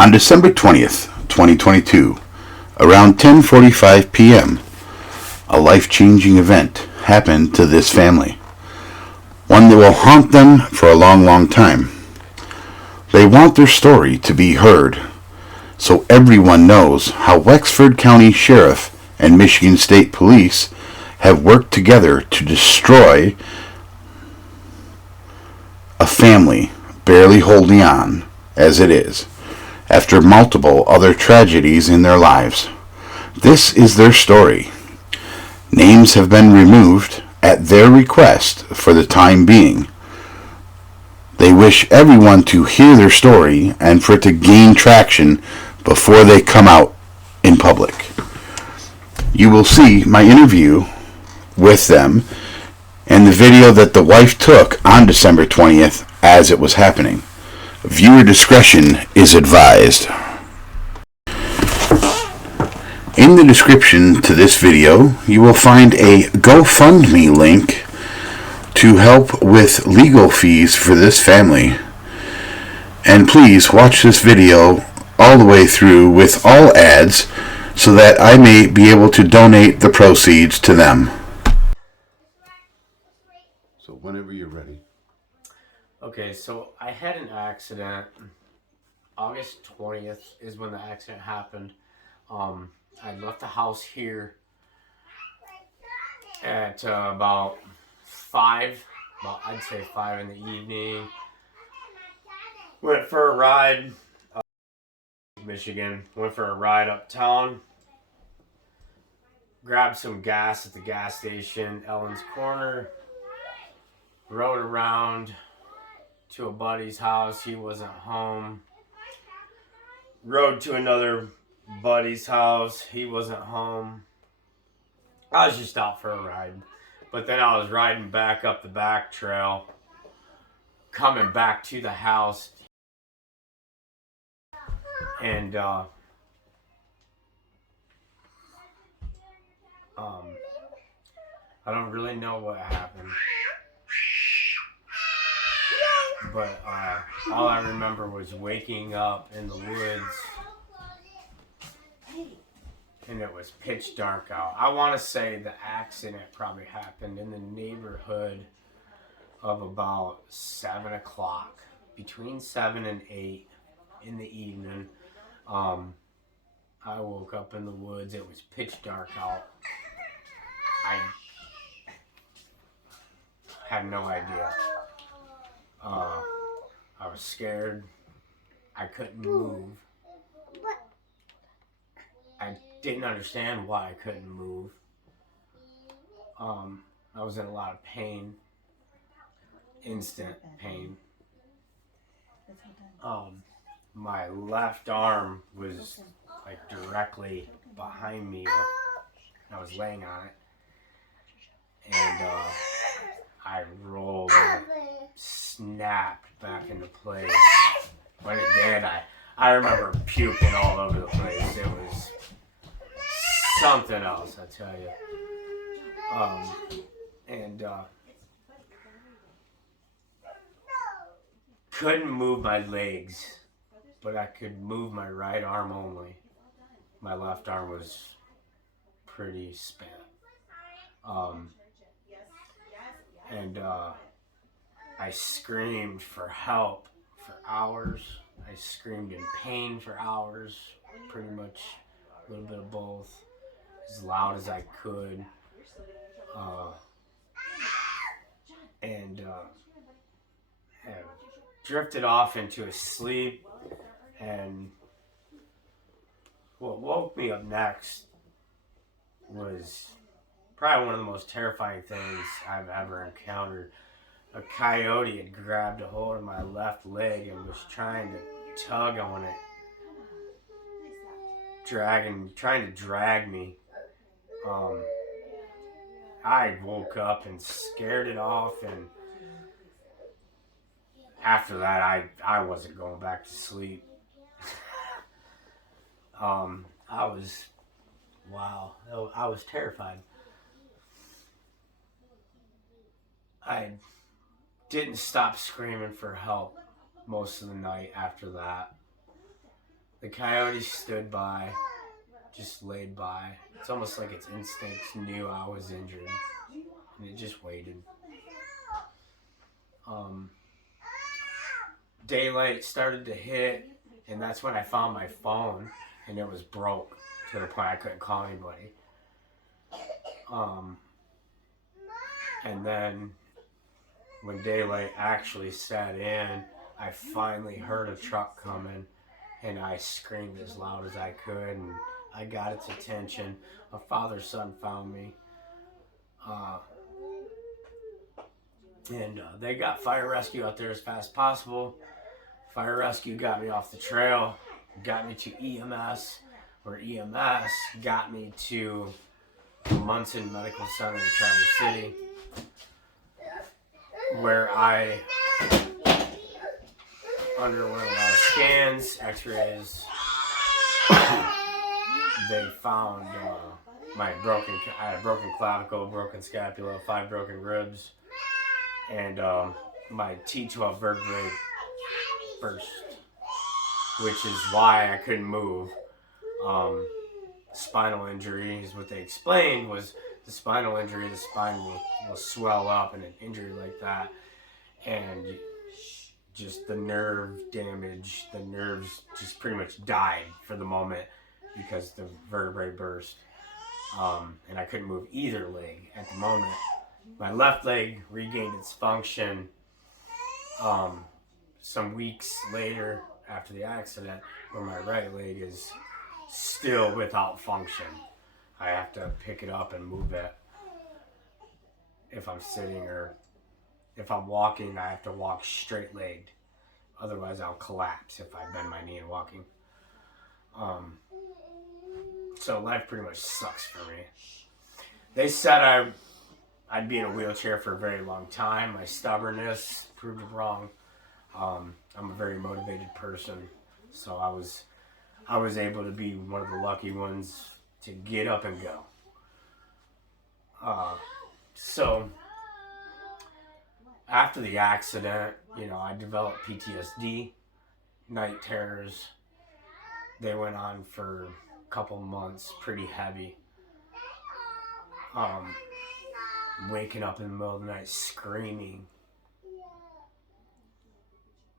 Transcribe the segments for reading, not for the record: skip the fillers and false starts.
On December 20th, 2022, around 10:45 p.m., a life-changing event happened to this family. One that will haunt them for a long, long time. They want their story to be heard, so everyone knows how Wexford County Sheriff and Michigan State Police have worked together to destroy a family barely holding on, as it is, after multiple other tragedies in their lives. This is their story. Names have been removed at their request for the time being. They wish everyone to hear their story and for it to gain traction before they come out in public. You will see my interview with them and the video that the wife took on December 20th as it was happening. Viewer discretion is advised. In the description to this video, you will find a GoFundMe link to help with legal fees for this family. And please watch this video all the way through with all ads so that I may be able to donate the proceeds to them. So whenever you're ready. Okay, so I had an accident. August 20th is when the accident happened. I left the house here at about 5, I'd say 5 in the evening. Went for a ride, Michigan. Went for a ride uptown. Grabbed some gas at the gas station, Ellen's Corner. Rode around to a buddy's house. He wasn't home. Rode to another buddy's house. He wasn't home. I was just out for a ride. But then I was riding back up the back trail, coming back to the house. And I don't really know what happened. But all I remember was waking up in the woods, and it was pitch dark out. I want to say the accident probably happened in the neighborhood of about 7 o'clock, between 7 and 8 in the evening. I woke up in the woods. It was pitch dark out. I had no idea. I was scared. I couldn't move. I didn't understand why I couldn't move. I was in a lot of pain. Instant pain. My left arm was like directly behind me. I was laying on it. And I rolled and it snapped back into place. When it did, I remember puking all over the place. It was something else, I tell you. Couldn't move my legs, but I could move my right arm only. My left arm was pretty spent. I screamed for help for hours. I screamed in pain for hours, pretty much a little bit of both, as loud as I could. I drifted off into a sleep, and what woke me up next was probably one of the most terrifying things I've ever encountered. A coyote had grabbed a hold of my left leg and was trying to tug on it, trying to drag me. I woke up and scared it off, and after that, I wasn't going back to sleep. I was terrified. I didn't stop screaming for help most of the night after that. The coyote stood by, just laid by. It's almost like its instincts knew I was injured, and it just waited. Daylight started to hit, and that's when I found my phone, and it was broke to the point I couldn't call anybody. And then when daylight actually set in, I finally heard a truck coming, and I screamed as loud as I could, and I got its attention. A father-son found me. And they got fire rescue out there as fast as possible. Fire rescue got me off the trail, got me to EMS, where EMS got me to Munson Medical Center in Traverse City, where I underwent a lot of scans, x-rays. They found I had a broken clavicle, broken scapula, 5 broken ribs, and my T12 vertebrae burst, which is why I couldn't move. Spinal injury is what they explained, was the spinal injury, the spine will swell up, and an injury like that, and just the nerve damage, the nerves just pretty much died for the moment because the vertebrae burst. And I couldn't move either leg at the moment. My left leg regained its function some weeks later after the accident, where my right leg is still without function. I have to pick it up and move it if I'm sitting, or if I'm walking, I have to walk straight-legged. Otherwise, I'll collapse if I bend my knee and walking. So life pretty much sucks for me. They said I'd be in a wheelchair for a very long time. My stubbornness proved it wrong. I'm a very motivated person, so I was able to be one of the lucky ones to get up and go. So after the accident, I developed PTSD, night terrors. They went on for a couple months, pretty heavy. Waking up in the middle of the night screaming.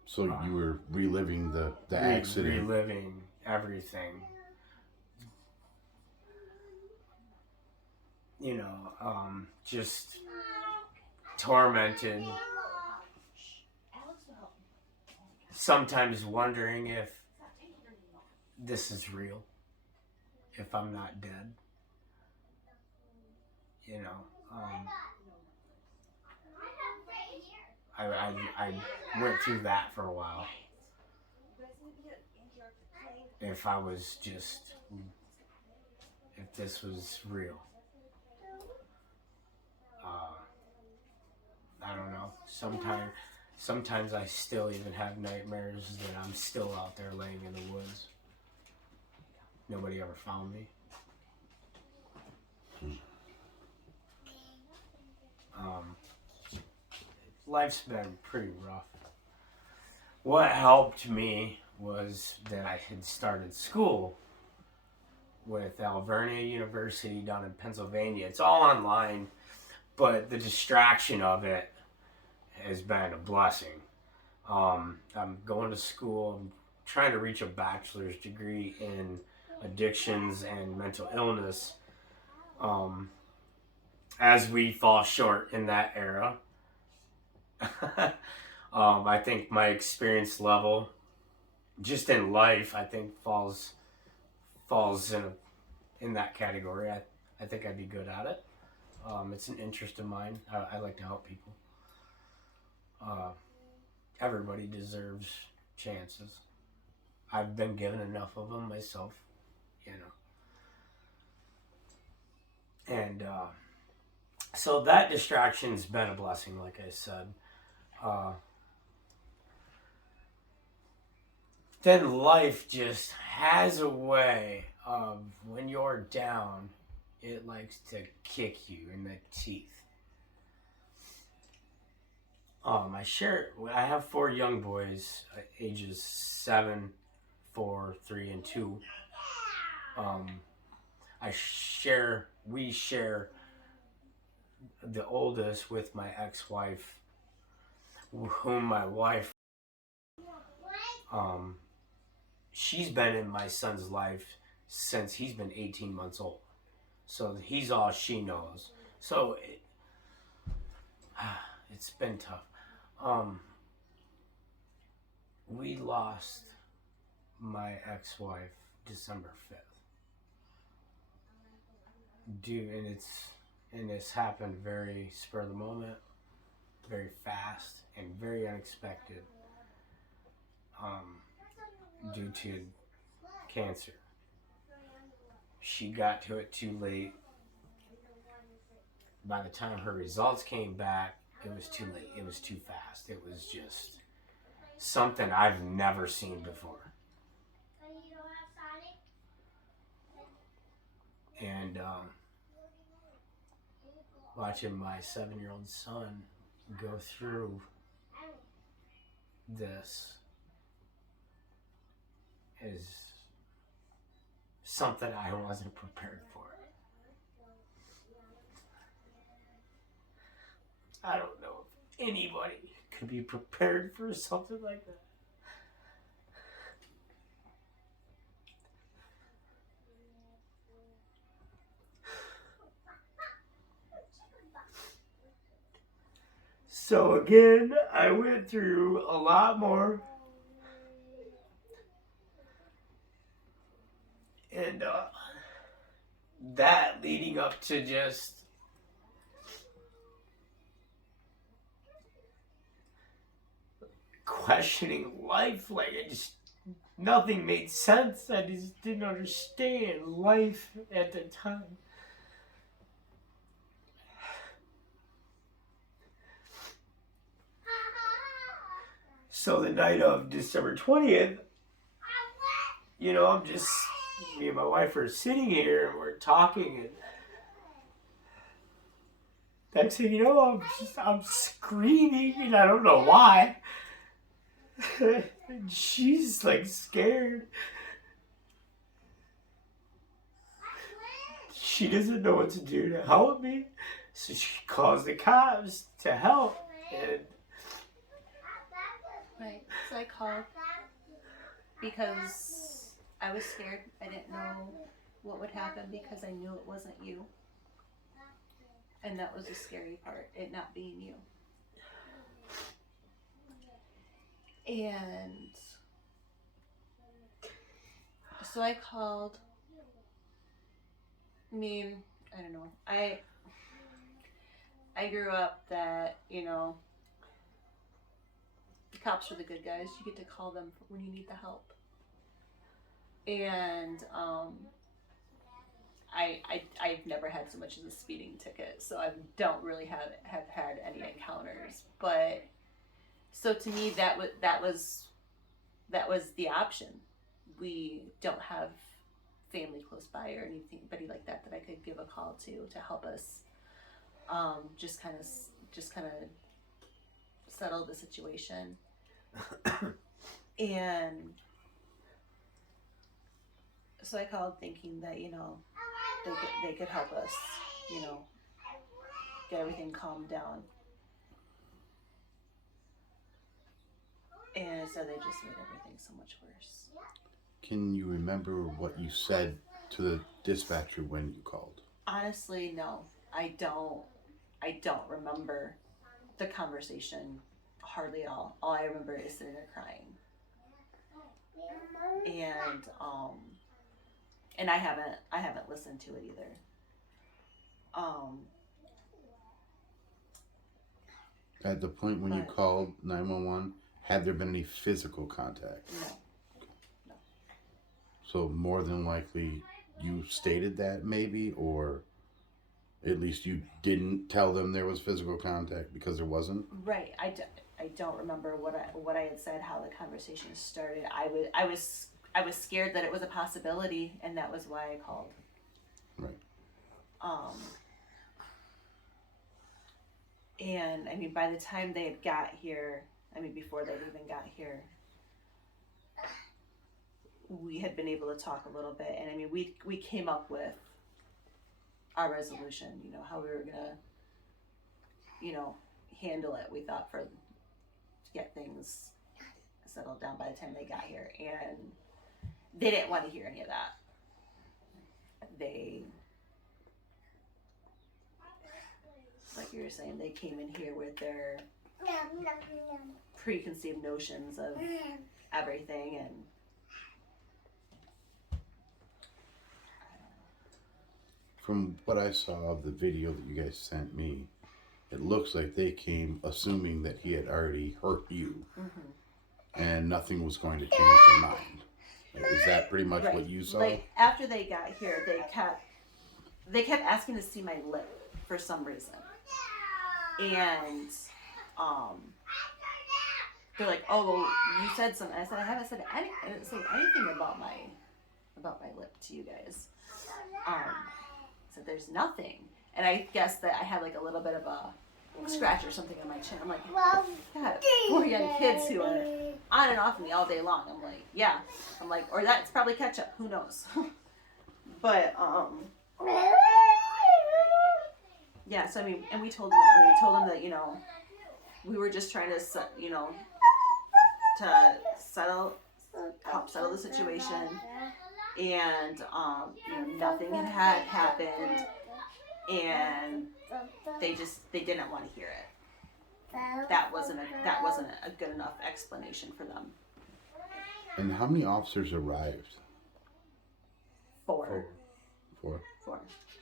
So you were reliving the accident. Reliving everything. Just tormented. Sometimes wondering if this is real. If I'm not dead. I went through that for a while. If this was real. I don't know. Sometimes I still even have nightmares that I'm still out there laying in the woods. Nobody ever found me. Life's been pretty rough. What helped me was that I had started school with Alvernia University down in Pennsylvania. It's all online, but the distraction of it has been a blessing. I'm going to school. I'm trying to reach a bachelor's degree in addictions and mental illness. As we fall short in that era. I think my experience level, just in life, I think falls in that category. I think I'd be good at it. It's an interest of mine. I like to help people. Everybody deserves chances. I've been given enough of them myself, And so that distraction's been a blessing, like I said. Then life just has a way of, when you're down, it likes to kick you in the teeth. I have 4 young boys, ages 7, 4, 3, and 2. We share the oldest with my ex-wife, whom my wife, she's been in my son's life since he's been 18 months old. So he's all she knows. So it's been tough. We lost my ex-wife December 5th. And it's happened very spur of the moment, very fast, and very unexpected, due to cancer. She got to it too late. By the time her results came back, it was too late. It was too fast. It was just something I've never seen before. And watching my 7-year-old son go through this is something I wasn't prepared for. I don't know if anybody could be prepared for something like that. So again, I went through a lot more. And that leading up to just questioning life, like nothing made sense. I just didn't understand life at the time. So the night of December 20th, me and my wife are sitting here and we're talking, and next thing you know, I'm screaming and I don't know why. And she's like scared. She doesn't know what to do to help me, so she calls the cops to help. And right, so I called because I was scared. I didn't know what would happen because I knew it wasn't you. And that was the scary part, it not being you. And so I called. I don't know. I grew up that, the cops are the good guys. You get to call them when you need the help. And I've never had so much as a speeding ticket, so I don't really have had any encounters. But so to me, that was the option. We don't have family close by or anybody like that I could give a call to help us, just kind of settle the situation. And so I called thinking that they could help us, get everything calmed down. And so they just made everything so much worse. Can you remember what you said to the dispatcher when you called? Honestly, no. I don't remember the conversation hardly at all. All I remember is sitting there crying. And I haven't listened to it either. At the point when you called 911, had there been any physical contact? No. So more than likely you stated that maybe, or at least you didn't tell them there was physical contact because there wasn't? Right. I don't remember what I had said, how the conversation started. I was scared that it was a possibility, and that was why I called. Right. And by the time they had got here, before they even got here, we had been able to talk a little bit, and I mean, we came up with our resolution, you know, how we were gonna, you know, handle it. We thought to get things settled down by the time they got here, and they didn't want to hear any of that. They, like you were saying, they came in here with their preconceived notions of everything, and From what I saw of the video that you guys sent me, it looks like they came assuming that he had already hurt you, and nothing was going to change their mind. Like, is that pretty much what you saw? Like, after they got here, they kept asking to see my lip for some reason, and they're like, "Oh, well, you said something." I said, "I haven't said I didn't say anything about my lip to you guys." So there's nothing, and I guess that I had like a little bit of a scratch or something on my chin. I'm like, God, 4 young kids who are on and off me all day long. I'm like, yeah. I'm like, or that's probably ketchup. Who knows? But yeah. So I mean, and we told them that, you know, we were just trying to, you know, to help settle the situation, and you know, nothing had happened, and they didn't want to hear it. That wasn't a good enough explanation for them. And how many officers arrived? Four.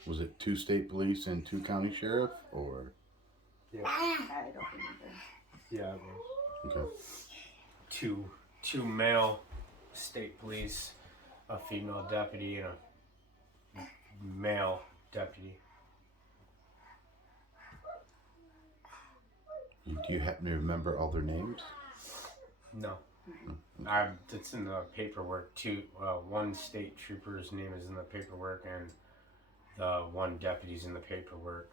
Was it 2 state police and 2 county sheriff, or? Yeah. I don't remember. Yeah, it was. Okay. Two male state police, a female deputy, and a male deputy. Do you happen to remember all their names? No. It's in the paperwork too. One state trooper's name is in the paperwork, and the one deputy's in the paperwork.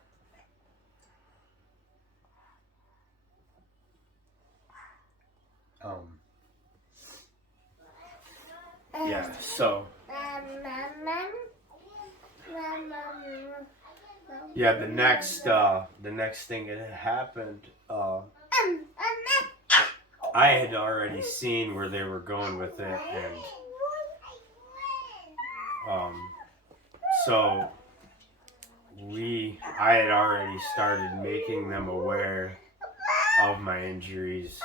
Yeah. So. Yeah. The next thing that happened. I had already seen where they were going with it, and so I had already started making them aware of my injuries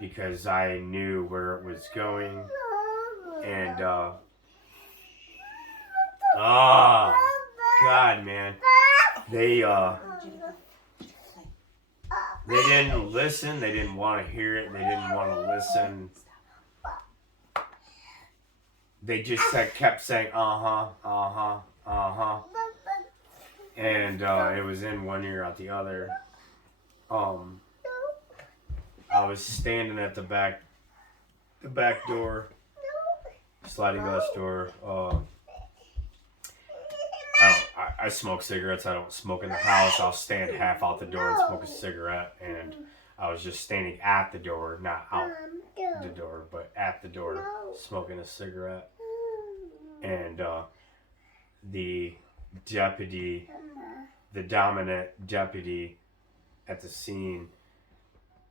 because I knew where it was going, and God, man, they didn't listen. They didn't want to hear it. They didn't want to listen. They just kept saying, and it was in one ear, out the other. I was standing at the back door, sliding glass door. I smoke cigarettes. I don't smoke in the house. I'll stand half out the door and smoke a cigarette. And I was just standing at the door, not out the door, but at the door, smoking a cigarette. And the dominant deputy at the scene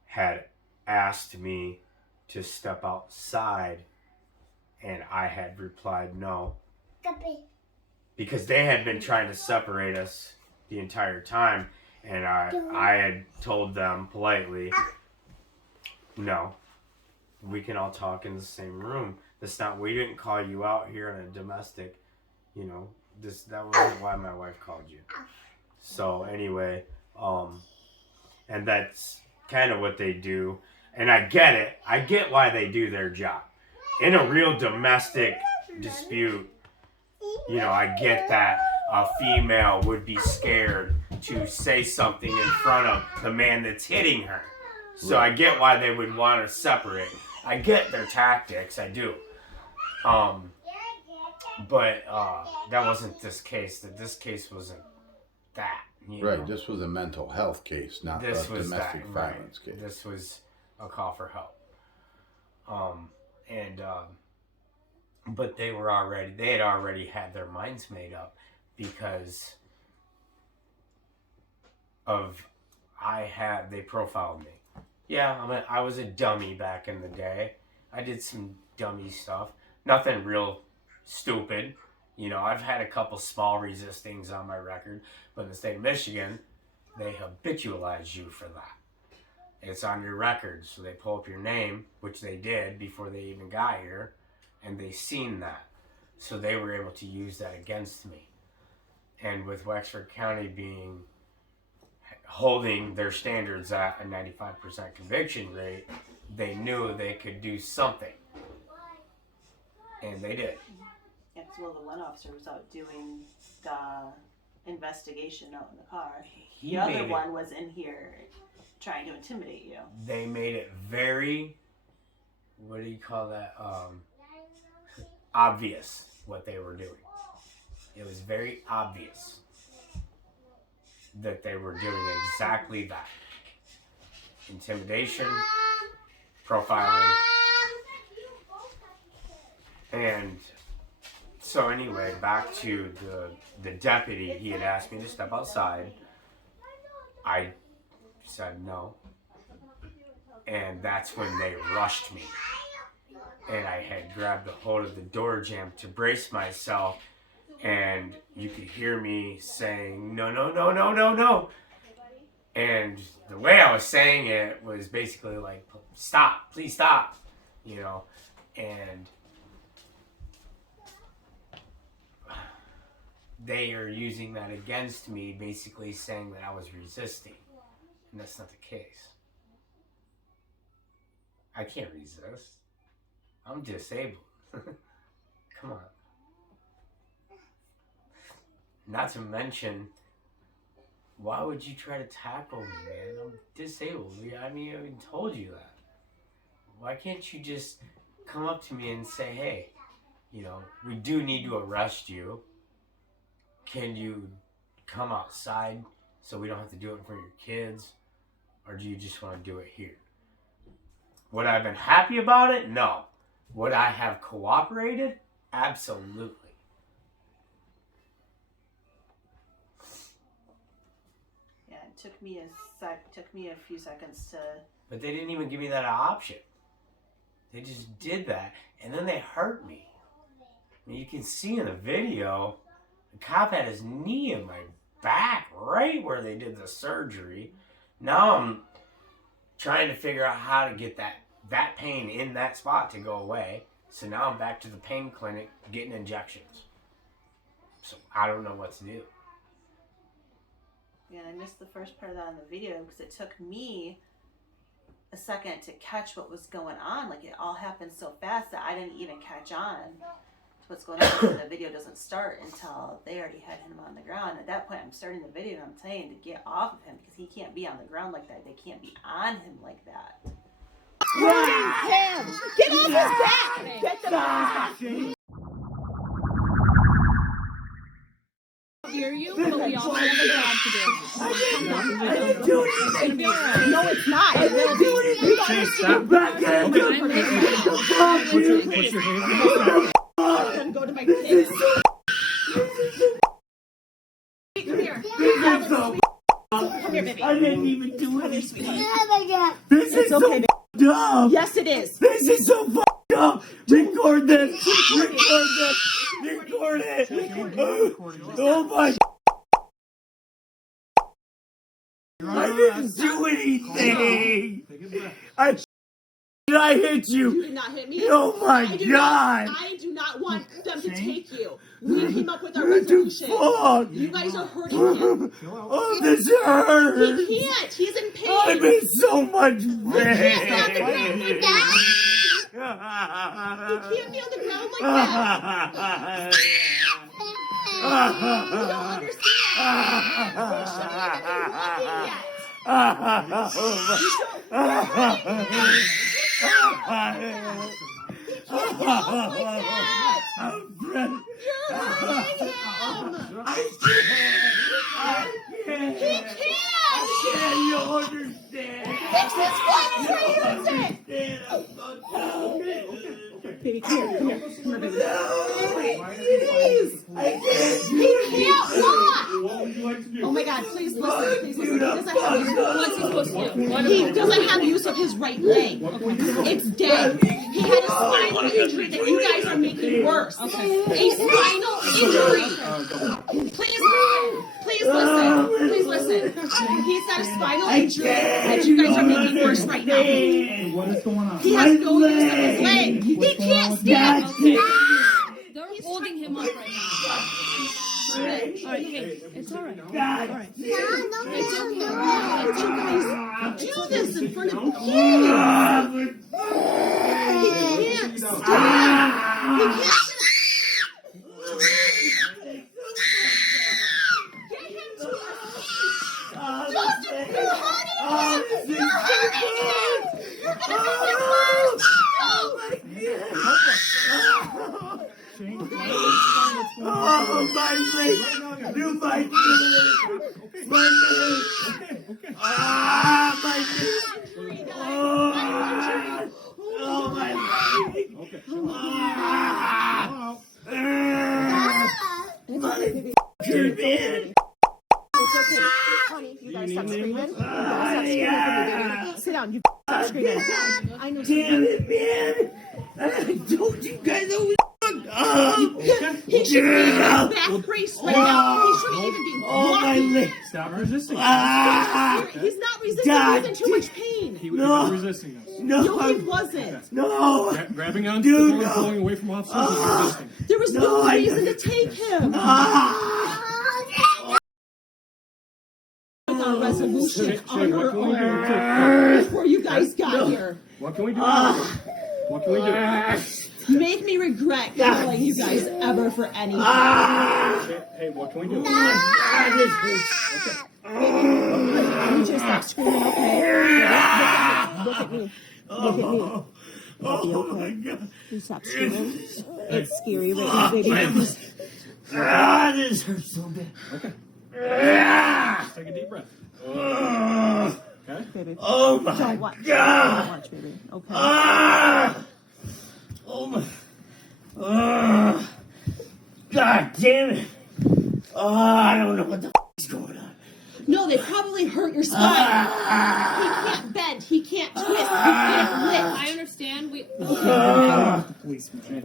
had asked me to step outside, and I had replied no. Because they had been trying to separate us the entire time, and I had told them politely, no, we can all talk in the same room. We didn't call you out here in a domestic, you know, that wasn't why my wife called you. So anyway, and that's kind of what they do, and I get it. I get why they do their job. In a real domestic dispute, you know, I get that a female would be scared to say something in front of the man that's hitting her. So I get why they would want to separate. I get their tactics, I do. But that wasn't this case. This case wasn't that. You know? This was a mental health case, not a domestic violence case. This was a call for help. But they had already had their minds made up because of they profiled me. Yeah, I was a dummy back in the day. I did some dummy stuff. Nothing real stupid. You know, I've had a couple small resistings on my record, but in the state of Michigan, they habitualize you for that. It's on your record, so they pull up your name, which they did before they even got here, and they seen that. So they were able to use that against me. And with Wexford County holding their standards at a 95% conviction rate, they knew they could do something. And they did. Yeah, because the one officer was out doing the investigation out in the car. The other one was in here trying to intimidate you. They made it very, what do you call that? Obvious what they were doing. It was very obvious that they were doing exactly that. Intimidation, profiling. And so anyway, back to the deputy, he had asked me to step outside. I said no. And that's when they rushed me. And I had grabbed a hold of the door jamb to brace myself. And you could hear me saying, no, no, no, no, no, no. And the way I was saying it was basically like, stop, please stop, you know. And they are using that against me, basically saying that I was resisting. And that's not the case. I can't resist. I'm disabled. Come on. Not to mention, why would you try to tackle me, man? I'm disabled. I mean, I even told you that. Why can't you just come up to me and say, hey, you know, we do need to arrest you. Can you come outside so we don't have to do it in front of your kids? Or do you just want to do it here? Would I have been happy about it? No. Would I have cooperated? Absolutely. Yeah, it took me a few seconds to. But they didn't even give me that option. They just did that, and then they hurt me. I mean, you can see in the video, the cop had his knee in my back, right where they did the surgery. Now I'm trying to figure out how to get that pain in that spot to go away. So now I'm back to the pain clinic getting injections. So I don't know what to do. Yeah, I missed the first part of that on the video because it took me a second to catch what was going on. Like, it all happened so fast that I didn't even catch on to what's going on. The video doesn't start until they already had him on the ground. At that point, I'm starting the video and I'm saying to get off of him because he can't be on the ground like that. They can't be on him like that. Him! Get off his back! Get the back! Hear you, but we all have a job to do. I didn't do anything! No, it's not! I didn't do anything! You don't Stop. back in! What's your name? I'm gonna go to my kids. Come here. Come here, baby. I didn't even do Come here, it. sweetie. This is so okay, dumb. Yes, it is. This is so fucked up. Record this. Record this. Record it. Oh my. I didn't do anything. I hit You you. did not hit me. Oh my I do God. I do not want them to take you. We came up with our What the resolution. fuck? You guys are hurting him. Oh, this hurts. He can't. He's in pain. I'm in so much He can't be on the ground like that. pain. He can't be on the ground like that. You don't understand. We're showing that you're loving yet. You understand? Fix his phone before you use it. I'm so Baby, baby. Come here. Come here. Come here, baby. Please! I can't do He can't walk! What would you like to do? Oh my God, please listen. Please listen. He doesn't have What's he supposed to do? He doesn't have use of his right leg. It's dead. He had a spinal injury that you guys are making worse. A spinal injury. Please listen. Please listen. He's got a spinal injury that you guys are making worse right now. What is going on? He has no use of his leg. He can't stand. Okay. They're holding him up right now. All right, hey, it's all right. All right. It's okay. You guys do this in front of kids. He can't stand. He can't. Oh, my leg! Do my leg! My leg! Ah, my leg! Oh, my leg! My leg! It's okay. Honey, you guys stop screaming. You guys stop screaming. Sit down. You stop screaming. I know. Damn it, man! I told you guys always He should be in a back brace right now. He shouldn't even be oh, my walking. leg! Stop resisting. He's not resisting. God. He's in too much pain. He was No. resisting us. No, he wasn't. No! Grabbing onto Dude, the door and pulling away from officers and resisting. There was no No, I- reason to take him. With our resolution Shay, on what your can we own do? before you guys got here. What can we do? What can we do? You make me regret calling you guys ever for anything. Hey, what can we do? You just stop screaming, okay? Look at me. Look at me. Oh, my God! You stop screaming. It's scary right now, baby. This hurts so bad. Okay. Take a deep breath. Okay? Baby. Oh, my Don't watch. God! Don't watch, baby. Okay. Oh, my... God damn it! I don't know what the is going on. No, they probably hurt your spine. He can't bend. He can't twist. He can't lift. I understand.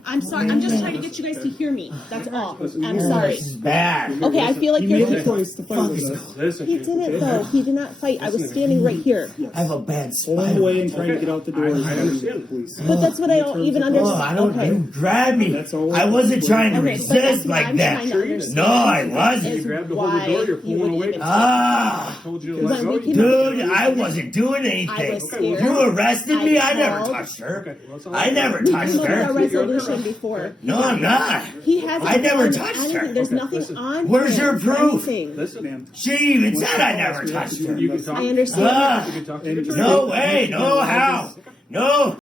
I'm sorry. I'm just trying to get you guys to hear me. That's all. I'm sorry. This is bad. Okay, I feel like you're. Listen. He didn't though. He did not fight. I was standing right here. I have a bad Pulling spine. away and trying to get out the door. I understand. Police. But that's what I don't even Oh, understand. I don't. Okay. You grab me. That's all. I wasn't trying to Okay, but that's resist what like I'm that. trying to understand. No, I wasn't. Is You grabbed the hold of the door, why you're you pulling wouldn't away. even Ah, I told you to When let go. we came dude, I wasn't doing I anything. was scared. You arrested me. I never called. touched her. Okay, well, it's all I right. never We touched came up with our her. resolution before. No, I'm not. He hasn't I never done touched anything. her. There's Okay, nothing listen. on Where's him. your proof? Anything. Listen, Ma'am. She even said I never touched her. you can talk. I understand. Ah, You can talk to the attorney. no way. No how. No.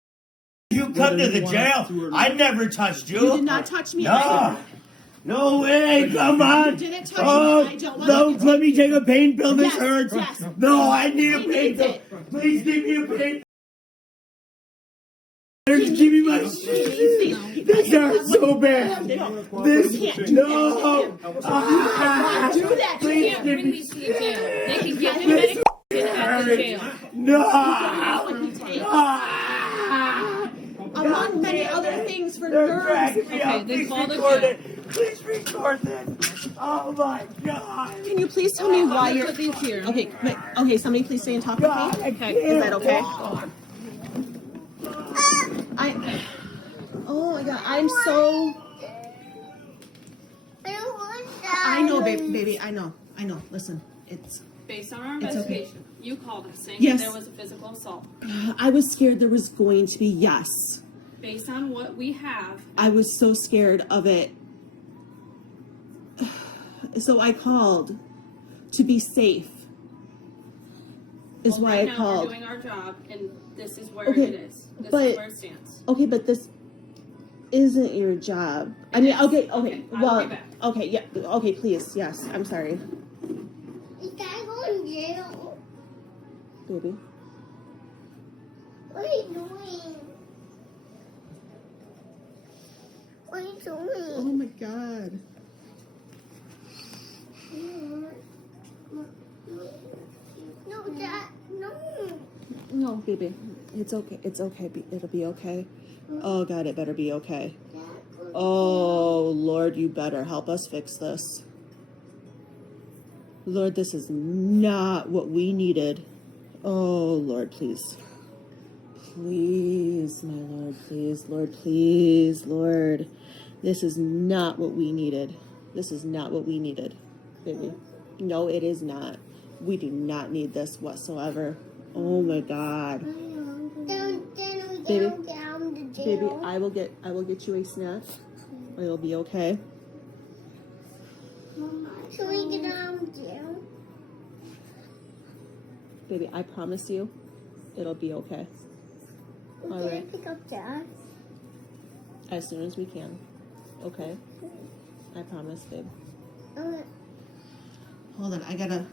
You come to the jail. I never touched you. You did not touch me. No. No way. Come on. You didn't touch Oh, me. I don't want no. you to Let me take a pain pill. This Yes, hurts. yes. No, I need a He pain needs pill. it. Please give me a pain pill. Give me my shit. This hurts so bad. This, no. Ah, do that. You please can't give bring me. these to the jail. They can give him medication at the jail. No. Among many other things for They're nerves. dragging me out. then Please call the record jail. it. Please record this. Oh my God. Can you please tell me why you're Put these here. okay? Okay, somebody please stay and talk with God, I me. can't Is that okay? walk. Oh my God, I'm so. I know, baby. I know. Listen, it's. Based on our It's okay. investigation, you called us saying Yes. that there was a physical assault. I was scared there was going to be yes. Based on what we have, I was so scared of it. So I called to be safe. Is well, why right I now called. we're doing our job, and this is where Okay, it is. This but- is where it stands. Okay, but this isn't your job. I It mean, is. okay. I will Well, be back. okay, yeah. Okay, please. Yes, I'm sorry, Is that going to jail? baby. What are you doing? What are you doing? Oh my God. No, Dad, no. No, baby. It's okay. It's okay. It'll be okay. Oh God, it better be okay. Oh Lord, you better help us fix this. Lord, this is not what we needed. Oh Lord, please. Please, my Lord, please, Lord, please, Lord. This is not what we needed. This is not what we needed, baby. No, it is not. We do not need this whatsoever. Oh my God. Then we Baby. go down to jail. Baby, I will get you a snack. It'll be okay. Should we get down to jail? Baby, I promise you, it'll be okay. Can All I right. pick up Dad? As soon as we can. Okay? I promise, babe. Okay. Hold on, I gotta...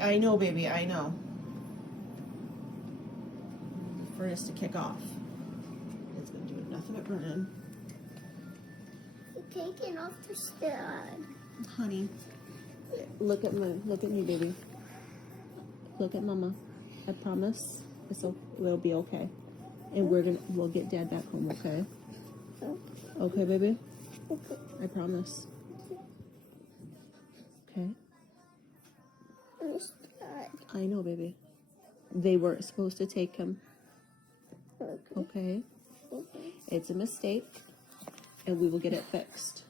I know, baby, I know. The furnace to kick off. It's gonna do nothing but burning. You're taking off the stud. Honey, look at me, baby. Look at Mama. I promise we'll be okay. And we'll get Dad back home, okay? Okay, baby? Okay. I promise. Okay? Where's Dad? I know, baby. They weren't supposed to take him. Okay. Okay? Okay. It's a mistake, and we will get it fixed.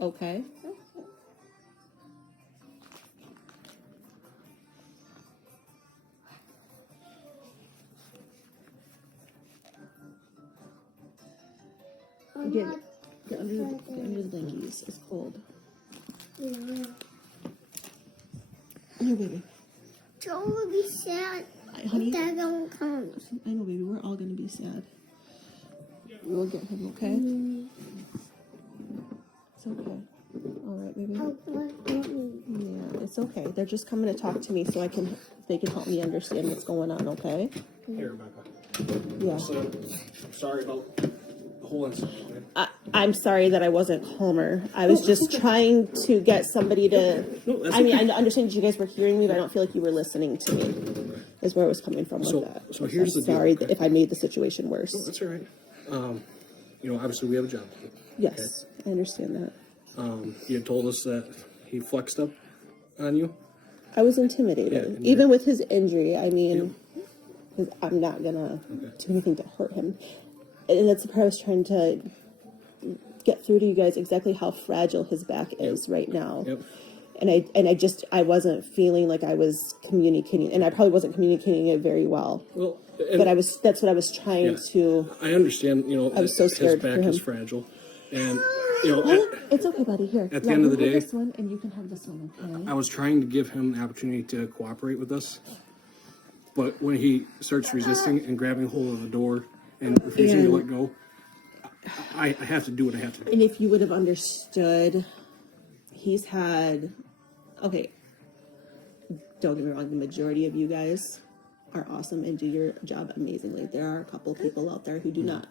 Okay? Get under the blankies. It's cold. Yeah. Here, baby. Joe will be sad Honey, if Dad don't come. I know, baby. We're all gonna be sad. We'll get him, okay? It's okay. All right, baby. Yeah, it's okay. They're just coming to talk to me so they can help me understand what's going on, okay? Here, Rebecca. Yeah. So, sorry about the whole incident. Okay? I'm sorry that I wasn't calmer. I was just trying to get somebody to. No, that's I mean, okay. I understand that you guys were hearing me, but I don't feel like you were listening to me. Is where I was coming from with that. So here's I'm the deal, sorry okay? if I made the situation worse. No, that's all right. You know, obviously we have a job. Yes, I understand that. He had told us that he flexed up on you. I was intimidated, Yeah, and even with his injury. I mean, 'cause I'm not gonna do anything to hurt him, and that's the part I was trying to get through to you guys exactly how fragile his back is right now. Yep. And I wasn't feeling like I was communicating, and I probably wasn't communicating it very well. Well, But that's what I was trying yeah, to. I understand. You know, I was so scared his back for him. is fragile, and you know, Oh, it's okay, buddy. Here, at the end of the you have day- this one, and you can have this one. Okay. I was trying to give him the opportunity to cooperate with us, but when he starts resisting and grabbing hold of the door and refusing to And- let go, I have to do what I have to do. And if you would have understood, he's had. Okay. Don't get me wrong. The majority of you guys are awesome and do your job amazingly. There are a couple people out there who do not.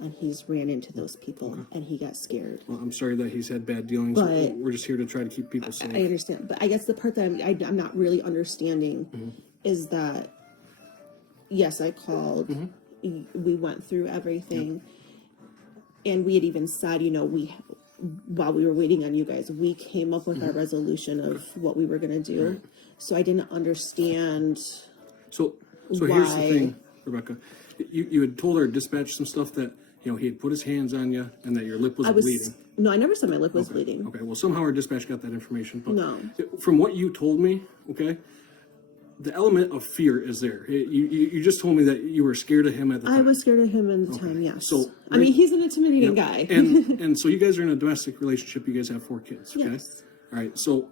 And he's ran into those people and he got scared. Well, I'm sorry that he's had bad dealings. But- We're just here to try to keep people safe. I understand. But I guess the part that I'm not really understanding is that, yes, I called. We went through everything. And we had even said, you know, while we were waiting on you guys, we came up with our resolution of what we were going to do. Right. So I didn't understand. So here's the Why? thing, Rebecca. You had told our dispatch some stuff that, you know, he had put his hands on you and that your lip was bleeding. No, I never said my lip was bleeding. Okay, well, somehow our dispatch got that information. But No. From what you told me, okay, the element of fear is there. You just told me that you were scared of him at the time. I was scared of him at the time, yes. So, I mean, he's an intimidating Yep. guy. and so you guys are in a domestic relationship. You guys have 4 kids, okay? Yes. All right, so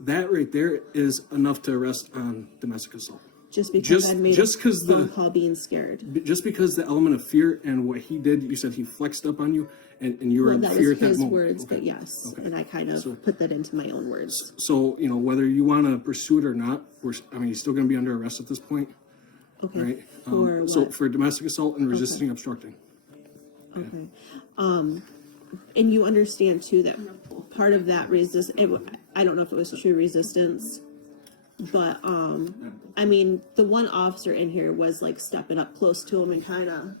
that right there is enough to arrest on domestic assault. Just because I made just because a phone call being scared. Just because the element of fear and what he did, you said he flexed up on you, and you were in That fear was at that his moment. words, Okay. but yes, Okay. and I kind of put that into my own words. So, you know, whether you want to pursue it or not, he's still going to be under arrest at this point. Okay. Right? For So what? for domestic assault and resisting obstructing. Okay. And you understand too that part of that I don't know if it was true resistance, but I mean, the one officer in here was like stepping up close to him and kind of,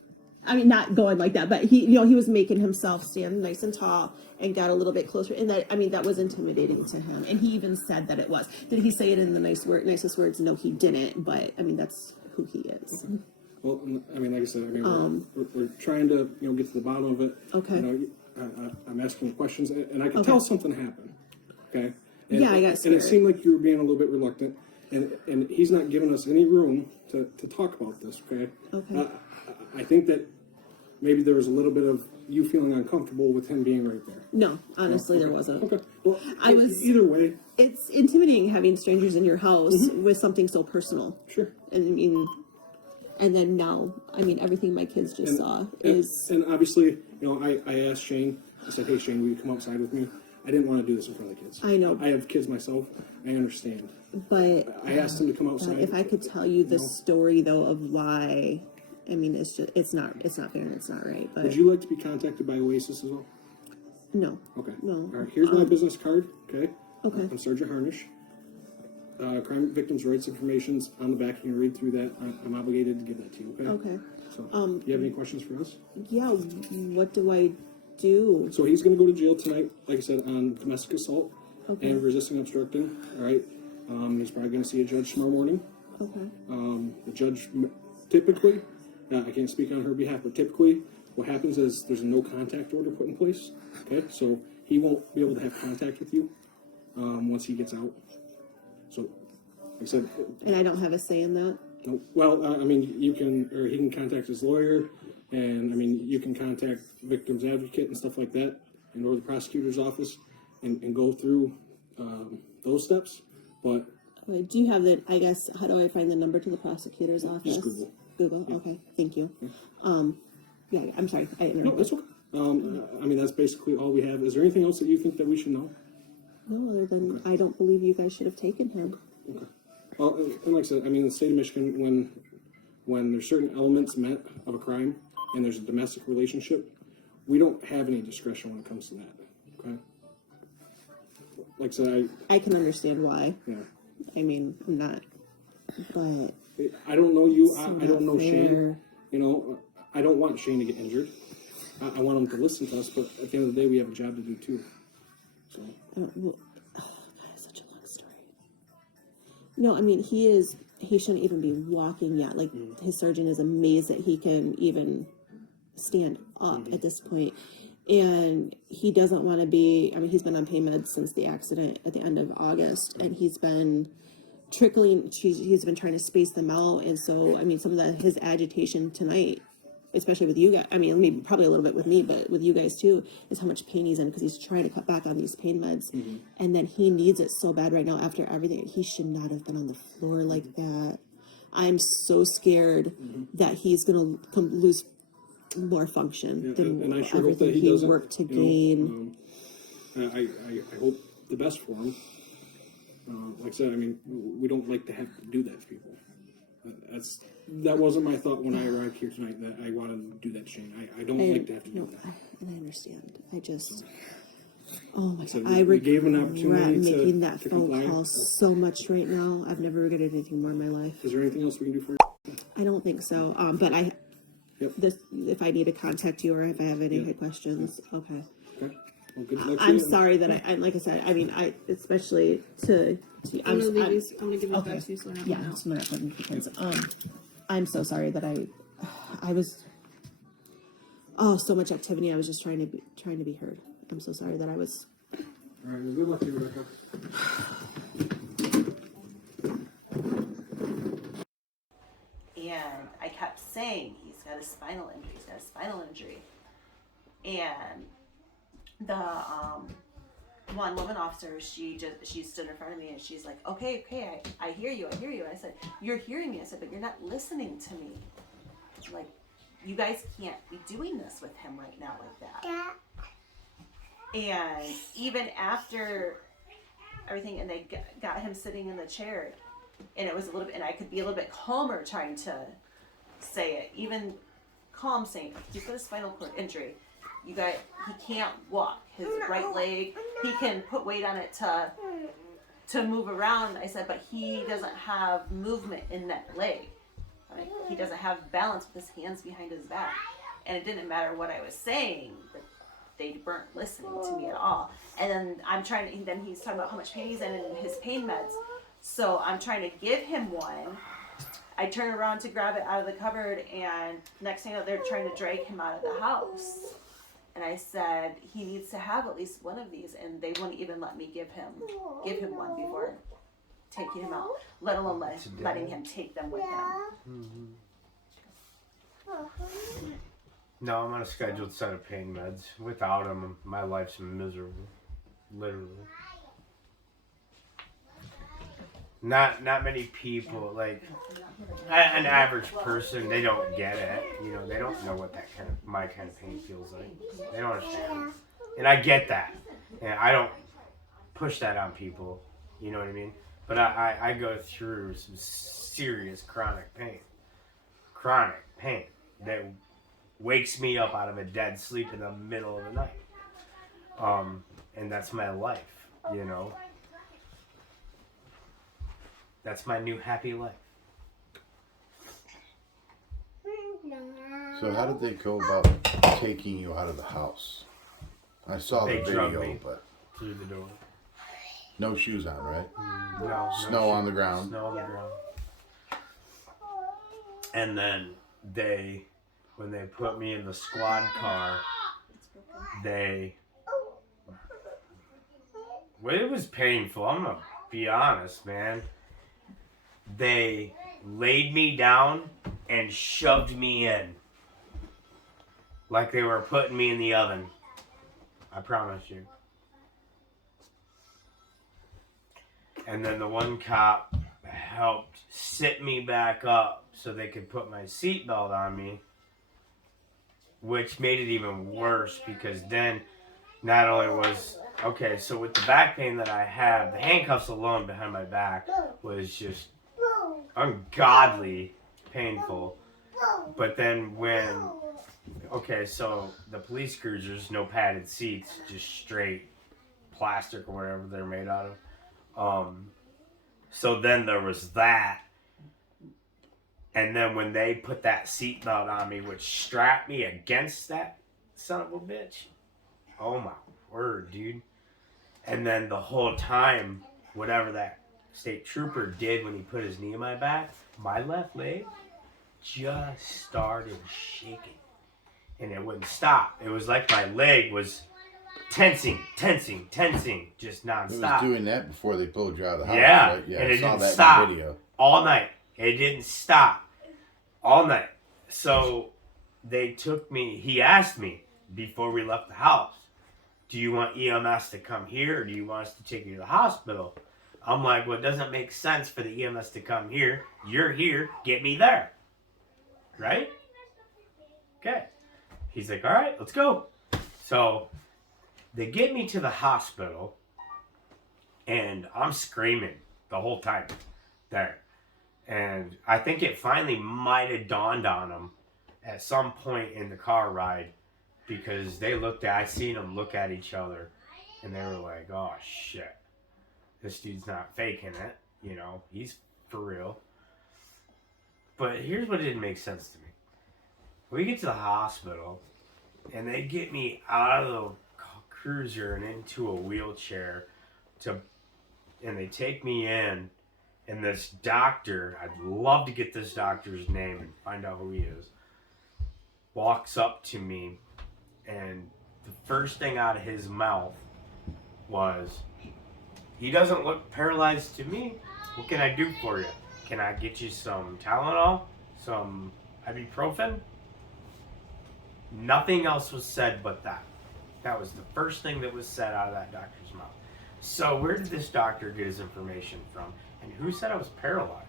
I mean, not going like that, but he was making himself stand nice and tall and got a little bit closer. And that was intimidating to him. And he even said that it was. Did he say it in the nicest words? No, he didn't. But I mean, that's who he is. Okay. Well, I mean, like I said, we're trying to, get to the bottom of it. Okay. I'm asking you questions, and I can tell something happened. Okay. Yeah, I got scared. And it seemed like you were being a little bit reluctant, and he's not giving us any room to talk about this. Okay. Okay. I think that maybe there was a little bit of you feeling uncomfortable with him being right there. No, honestly, there wasn't. Okay. Well, I was either way. It's intimidating having strangers in your house with something so personal. Sure. And I mean, and then now, I mean, everything my kids just saw is. And obviously, I asked Shane. I said, "Hey, Shane, will you come outside with me?" I didn't want to do this in front of the kids. I know. I have kids myself. I understand. But I asked him to come outside. if I could tell you the story though of why, I mean, it's not fair and it's not right. But would you like to be contacted by Oasis as well? No. Okay. No. All right. Here's my business card. Okay. Okay. I'm Sergeant Harnish. Crime victims' rights information's on the back. You can read through that. I'm obligated to give that to you. Okay. Okay. So, do you have any questions for us? Yeah. What do I do? So he's going to go to jail tonight, like I said, on domestic assault Okay. and resisting obstructing. All right. He's probably going to see a judge tomorrow morning. Okay. The judge typically, I can't speak on her behalf, but typically what happens is there's a no contact order put in place. Okay. So he won't be able to have contact with you once he gets out. So, like I said, And I don't have a say in that. no, well, I mean, he can contact his lawyer, and I mean, you can contact victim's advocate and stuff like that, and or the prosecutor's office, and go through those steps. But Okay, do you have the? I guess how do I find the number to the prosecutor's office? just Google. Google. Yeah. Okay. Thank you. Yeah. I'm sorry. I didn't No, know. that's okay. I mean, that's basically all we have. Is there anything else that you think that we should know? No, other than I don't believe you guys should have taken him. Okay. Well, and like I said, I mean, in the state of Michigan, when there's certain elements met of a crime and there's a domestic relationship, we don't have any discretion when it comes to that. Okay. Like I said, I can understand why. yeah. I mean, I'm not, but I don't know you. It's I don't know not Shane. fair. I don't want Shane to get injured. I want him to listen to us, but at the end of the day, we have a job to do too. So. God, it's such a long story. No, I mean he shouldn't even be walking yet. Like his surgeon is amazed that he can even stand up at this point. And he doesn't want to be, I mean, he's been on pain meds since the accident at the end of August, and he's been he's been trying to space them out. And so, I mean, some of his agitation tonight, especially with you guys, I mean, maybe probably a little bit with me, but with you guys too, is how much pain he's in because he's trying to cut back on these pain meds. And then he needs it so bad right now after everything. He should not have been on the floor like that. I'm so scared that he's going to lose more function than and I sure hope that everything he doesn't, worked to gain. I hope the best for him. Like I said, I mean, we don't like to have to do that to people. That wasn't my thought when I arrived here tonight, that I wanted to do that to Shane. I don't like to have to do that. And I understand. I just, oh my So God, I we gave an regret opportunity making that to phone comply. call so much right now. I've never regretted anything more in my life. Is there anything else we can do for you? I don't think so. But if I need to contact you or if I have any questions, okay. Okay. Well, good luck to I'm you. sorry that I like I said, I mean, especially to I'm gonna give it back to you so I have yeah, it now. so I'm not putting because I'm so sorry that I was so much activity. I was just trying to be heard. I'm so sorry that I was. All right. Well, good luck to you, Rebecca. And I kept saying, he's got a spinal injury, he's got a spinal injury. And one woman officer, she stood in front of me and she's like, okay, I hear you. I said, you're hearing me. I said, but you're not listening to me. Like, you guys can't be doing this with him right now like that. And even after everything, and they got him sitting in the chair, and it was a little bit, and I could be a little bit calmer trying to say it, even calm saying, he's got a spinal cord injury. He can't walk. His right leg, he can put weight on it to move around. I said, but he doesn't have movement in that leg. Like, he doesn't have balance with his hands behind his back. And it didn't matter what I was saying, but they weren't listening to me at all. And then then he's talking about how much pain he's in and his pain meds. So I'm trying to give him one. I turn around to grab it out of the cupboard, and next thing you know, they're trying to drag him out of the house. And I said, he needs to have at least one of these, and they wouldn't even let me give him one before taking him out, let alone letting him take them with him. No, I'm on a scheduled set of pain meds. Without them, my life's miserable. Literally. Not many people, like an average person, they don't get it. You know, they don't know what my kind of pain feels like. They don't understand. And I get that. And I don't push that on people. You know what I mean? But I go through some serious chronic pain. Chronic pain that wakes me up out of a dead sleep in the middle of the night. And that's my life, you know. That's my new happy life. So how did they go about taking you out of the house? I saw They the drugged video, me but through the door. no shoes on, right? No, Snow on the ground. Snow on the ground. And then when they put me in the squad car, it was painful. I'm gonna be honest, man. They laid me down and shoved me in. Like they were putting me in the oven. I promise you. And then the one cop helped sit me back up so they could put my seatbelt on me, which made it even worse because then not only was, okay, so with the back pain that I have, the handcuffs alone behind my back was just ungodly painful. But then so the police cruisers, no padded seats, just straight plastic or whatever they're made out of. So then there was that. And then when they put that seatbelt on me, which strapped me against that son of a bitch, oh my word, dude. And then the whole time, whatever that state trooper did when he put his knee in my back, my left leg just started shaking. And it wouldn't stop. It was like my leg was tensing, just nonstop. It was doing that before they pulled you out of the house, yeah, right? Yeah, and I it saw didn't that stop in the video. all night. It didn't stop all night. So they took me, he asked me before we left the house, do you want EMS to come here or do you want us to take you to the hospital? I'm like, well, it doesn't make sense for the EMS to come here. You're here, get me there. Right? Okay. He's like, all right, let's go. So they get me to the hospital and I'm screaming the whole time there. And I think it finally might have dawned on them at some point in the car ride because I seen them look at each other and they were like, oh shit, this dude's not faking it. You know, he's for real. But here's what didn't make sense to me. We get to the hospital and they get me out of the cruiser and into a wheelchair and they take me in. And this doctor, I'd love to get this doctor's name and find out who he is, walks up to me, and the first thing out of his mouth was, he doesn't look paralyzed to me. What can I do for you? Can I get you some Tylenol? Some ibuprofen? Nothing else was said but that. That was the first thing that was said out of that doctor's mouth. So where did this doctor get his information from? And who said I was paralyzed?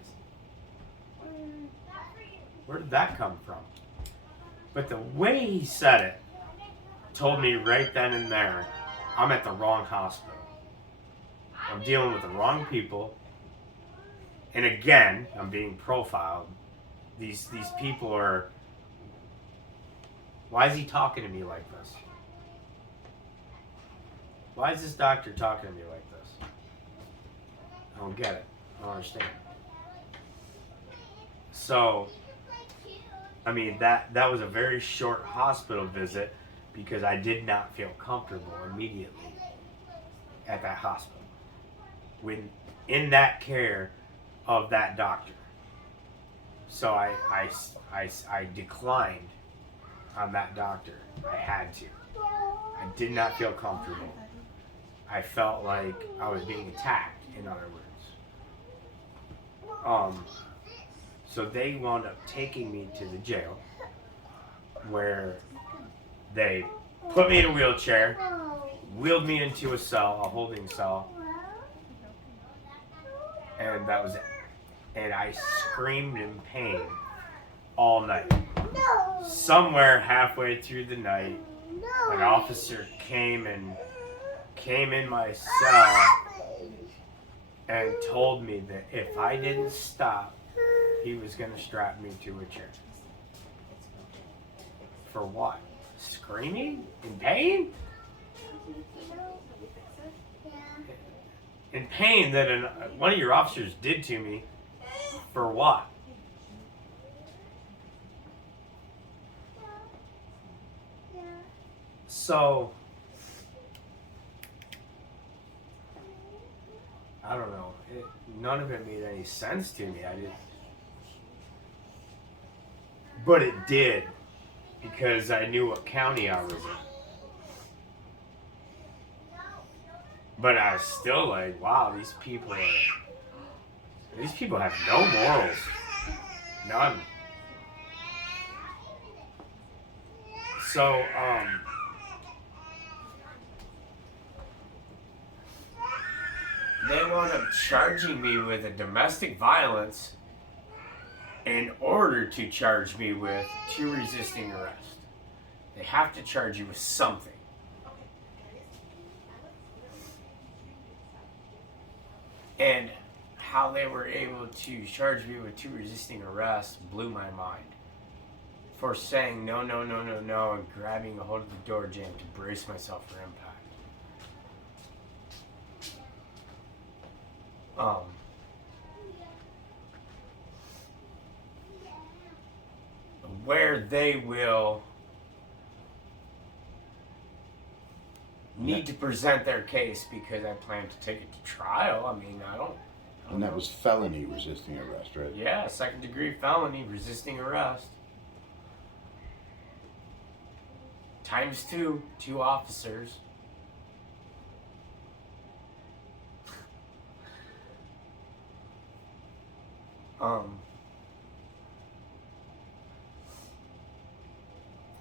Where did that come from? But the way he said it told me right then and there, I'm at the wrong hospital. I'm dealing with the wrong people. And again, I'm being profiled. These people are... Why is he talking to me like this? Why is this doctor talking to me like this? I don't get it. I don't understand. So, I mean, that was a very short hospital visit because I did not feel comfortable immediately at that hospital. When in that care of that doctor. So I declined on that doctor. I had to. I did not feel comfortable. I felt like I was being attacked, in other words. So they wound up taking me to the jail where they put me in a wheelchair, wheeled me into a cell, a holding cell, and that was it. And I screamed in pain all night. Somewhere halfway through the night, an officer came in my cell and told me that if I didn't stop, he was going to strap me to a chair. For what? Screaming? In pain? In pain that one of your officers did to me. For what? So, I don't know. None of it made any sense to me. But it did, because I knew what county I was in. But I was still like, wow, these people have no morals. None. So, they wound up charging me with a domestic violence in order to charge me with 2 resisting arrest. They have to charge you with something. And how they were able to charge me with 2 resisting arrests blew my mind. For saying no, no, no, no, no, and grabbing a hold of the door jamb to brace myself for impact. Where they will need to present their case because I plan to take it to trial. I mean, I don't And that was felony resisting arrest, right? Yeah, 2nd degree felony resisting arrest. Times 2 officers.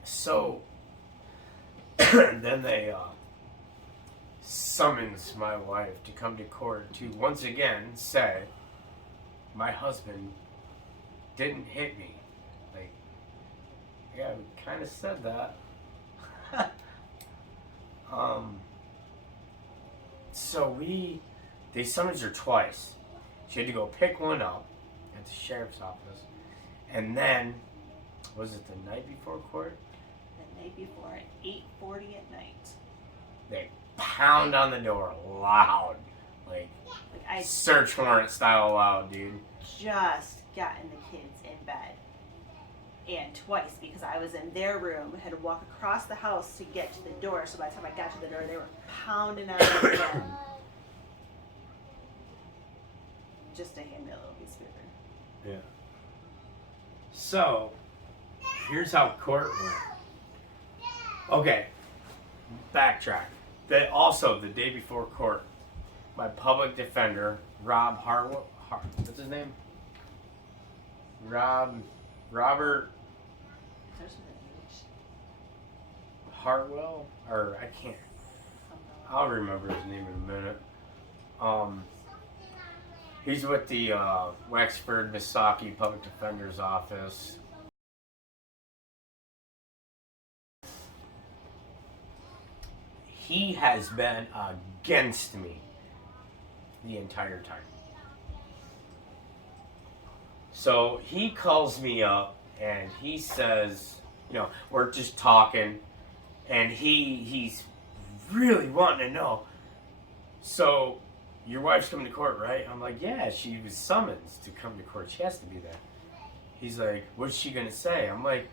So then they summons my wife to come to court to once again say my husband didn't hit me. Like, yeah, we kind of said that. So they summoned her twice. She had to go pick one up at the sheriff's office, and then, was it the night before court? The night before at 8:40 at night. They pound on the door loud, like I search warrant style loud, dude. just gotten the kids in bed. And twice, because I was in their room, had to walk across the house to get to the door. So by the time I got to the door, they were pounding on it again. Just to hand me a little piece of paper. Yeah. So, here's how court went. Okay, backtrack. Also, the day before court, my public defender, what's his name? Robert Hartwell? Or I can't. I'll remember his name in a minute. He's with the Wexford, Misaki Public Defender's Office. He has been against me the entire time. So he calls me up and he says, you know, we're just talking, and he's really wanting to know. So, your wife's coming to court, right? I'm like, yeah, she was summoned to come to court. She has to be there. He's like, what's she gonna say? I'm like,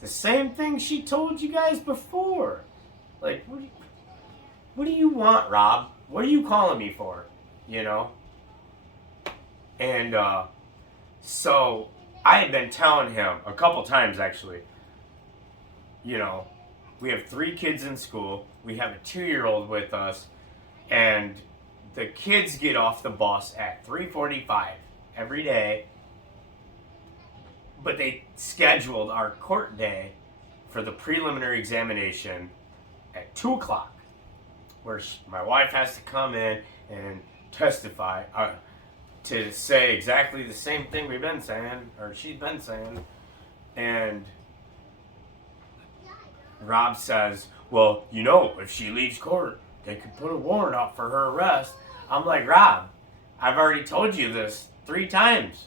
the same thing she told you guys before. Like, what do you want, Rob? What are you calling me for? You know? And so I had been telling him a couple times, actually, you know, we have 3 kids in school. We have a 2-year-old with us, and the kids get off the bus at 3:45 every day, but they scheduled our court day for the preliminary examination at 2 o'clock, where my wife has to come in and testify to say exactly the same thing we've been saying, or she's been saying. And Rob says, well, you know, if she leaves court, they could put a warrant out for her arrest. I'm like, Rob, I've already told you this 3 times,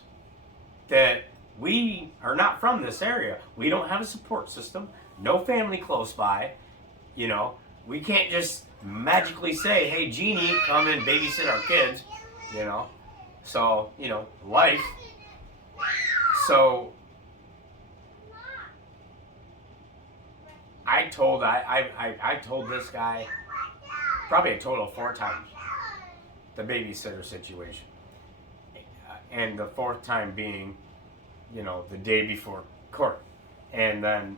that we are not from this area. We don't have a support system, no family close by. You know, we can't just magically say, hey, Jeannie, come and babysit our kids, you know. So, you know, life. So I told this guy probably a total of 4 times the babysitter situation, and the 4th time being, you know, the day before court. And then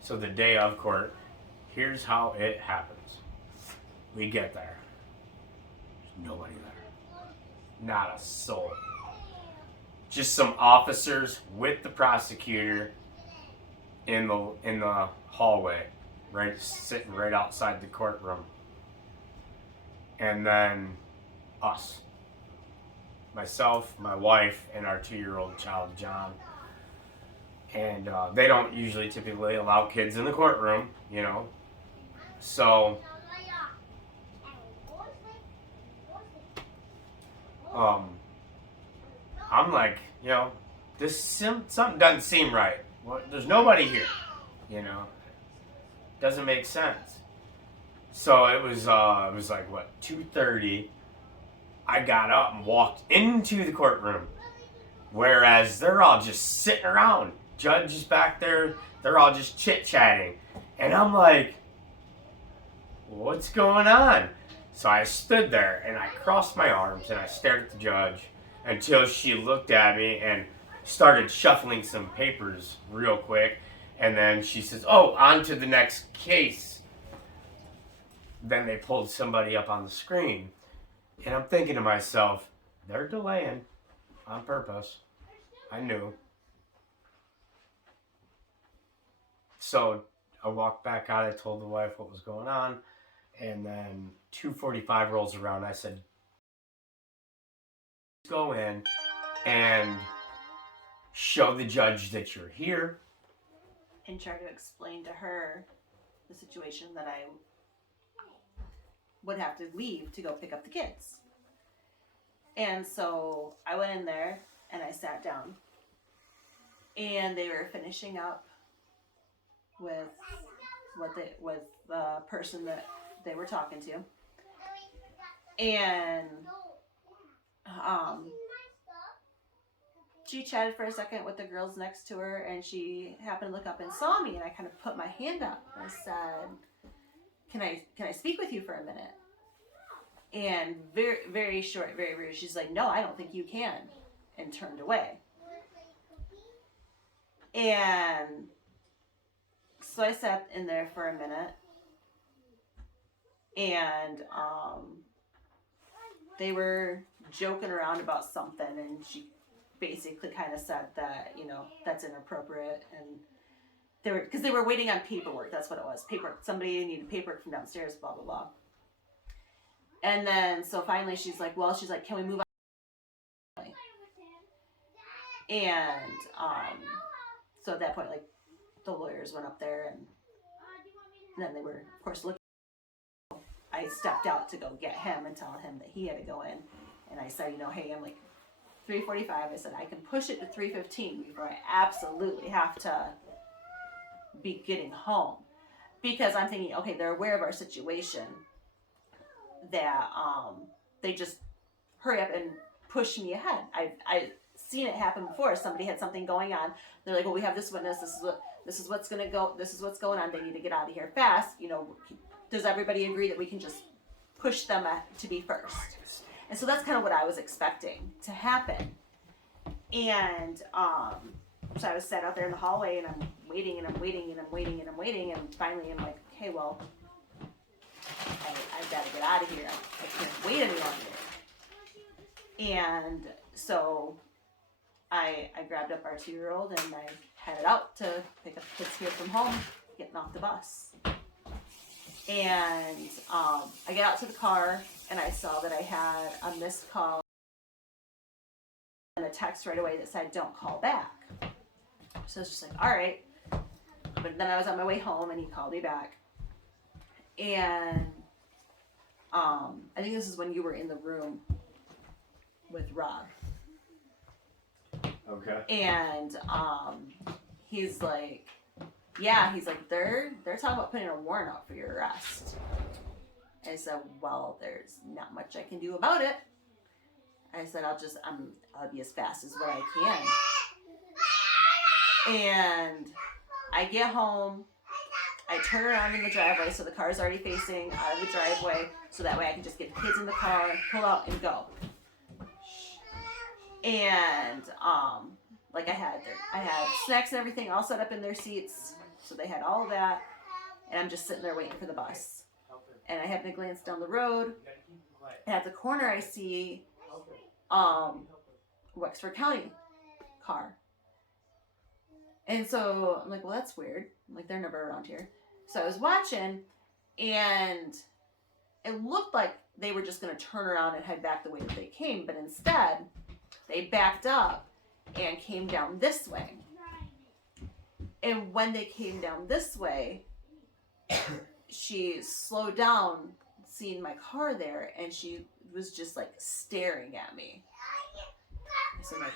so the day of court, here's how it happens. We get there, there's nobody there, not a soul, just some officers with the prosecutor in the hallway, right, sitting right outside the courtroom. And then us, myself, my wife, and our 2-year-old child, John. And they don't usually typically allow kids in the courtroom, you know. So I'm like, you know, this something doesn't seem right. Well, there's nobody here, you know. Doesn't make sense. So it was like, what, 2:30. I got up and walked into the courtroom, whereas they're all just sitting around. Judge is back there. They're all just chit-chatting. And I'm like, what's going on? So I stood there and I crossed my arms and I stared at the judge until she looked at me and started shuffling some papers real quick. And then she says, oh, on to the next case. Then they pulled somebody up on the screen. And I'm thinking to myself, they're delaying on purpose. I knew. So I walked back out. I told the wife what was going on. And then 2:45 rolls around. I said, go in and show the judge that you're here. And try to explain to her the situation that I would have to leave to go pick up the kids. And so I went in there and I sat down. And they were finishing up with the person that they were talking to. And she chatted for a second with the girls next to her, and she happened to look up and saw me, and I kind of put my hand up. I said, can I speak with you for a minute? And very, very short, very rude. She's like, no, I don't think you can, and turned away. And so I sat in there for a minute, and they were joking around about something, and she basically kind of said that, you know, that's inappropriate, and because they were waiting on paperwork. That's what it was. Paperwork. Somebody needed paperwork from downstairs, blah, blah, blah. And then, so finally she's like, well, can we move on? And, so at that point, like, the lawyers went up there, and then they were, of course, looking. I stepped out to go get him and tell him that he had to go in. And I said, you know, hey, I'm like 3:45. I said, I can push it to 3:15 before I absolutely have to be getting home. Because I'm thinking, okay, they're aware of our situation, that they just hurry up and push me ahead. I've seen it happen before. Somebody had something going on. They're like, well, we have this witness. This is what's going on. They need to get out of here fast. You know, does everybody agree that we can just push them to be first? And so that's kind of what I was expecting to happen. And so I was sat out there in the hallway, and I'm waiting, and I'm waiting, and I'm waiting, and I'm waiting, and finally I'm like, okay, well, I've got to get out of here. I can't wait any longer. And so I grabbed up our 2-year-old, and I headed out to pick up the kids here from home, getting off the bus. And I get out to the car, and I saw that I had a missed call and a text right away that said, don't call back. So it's just like, all right. But then I was on my way home, and he called me back. And I think this is when you were in the room with Rob. Okay. And he's like, yeah, he's like, they're talking about putting a warrant out for your arrest. I said, well, there's not much I can do about it. I said, I'll be as fast as what I can. And I get home, I turn around in the driveway, so the car's already facing out of the driveway, so that way I can just get the kids in the car, pull out, and go. And like I had snacks and everything all set up in their seats, so they had all of that, and I'm just sitting there waiting for the bus. And I happen to glance down the road, and at the corner I see Wexford County car. And so I'm like, well, that's weird. I'm like, they're never around here. So I was watching, and it looked like they were just going to turn around and head back the way that they came, but instead they backed up and came down this way. And when they came down this way, she slowed down, seeing my car there, and she was just like staring at me. So I'm like,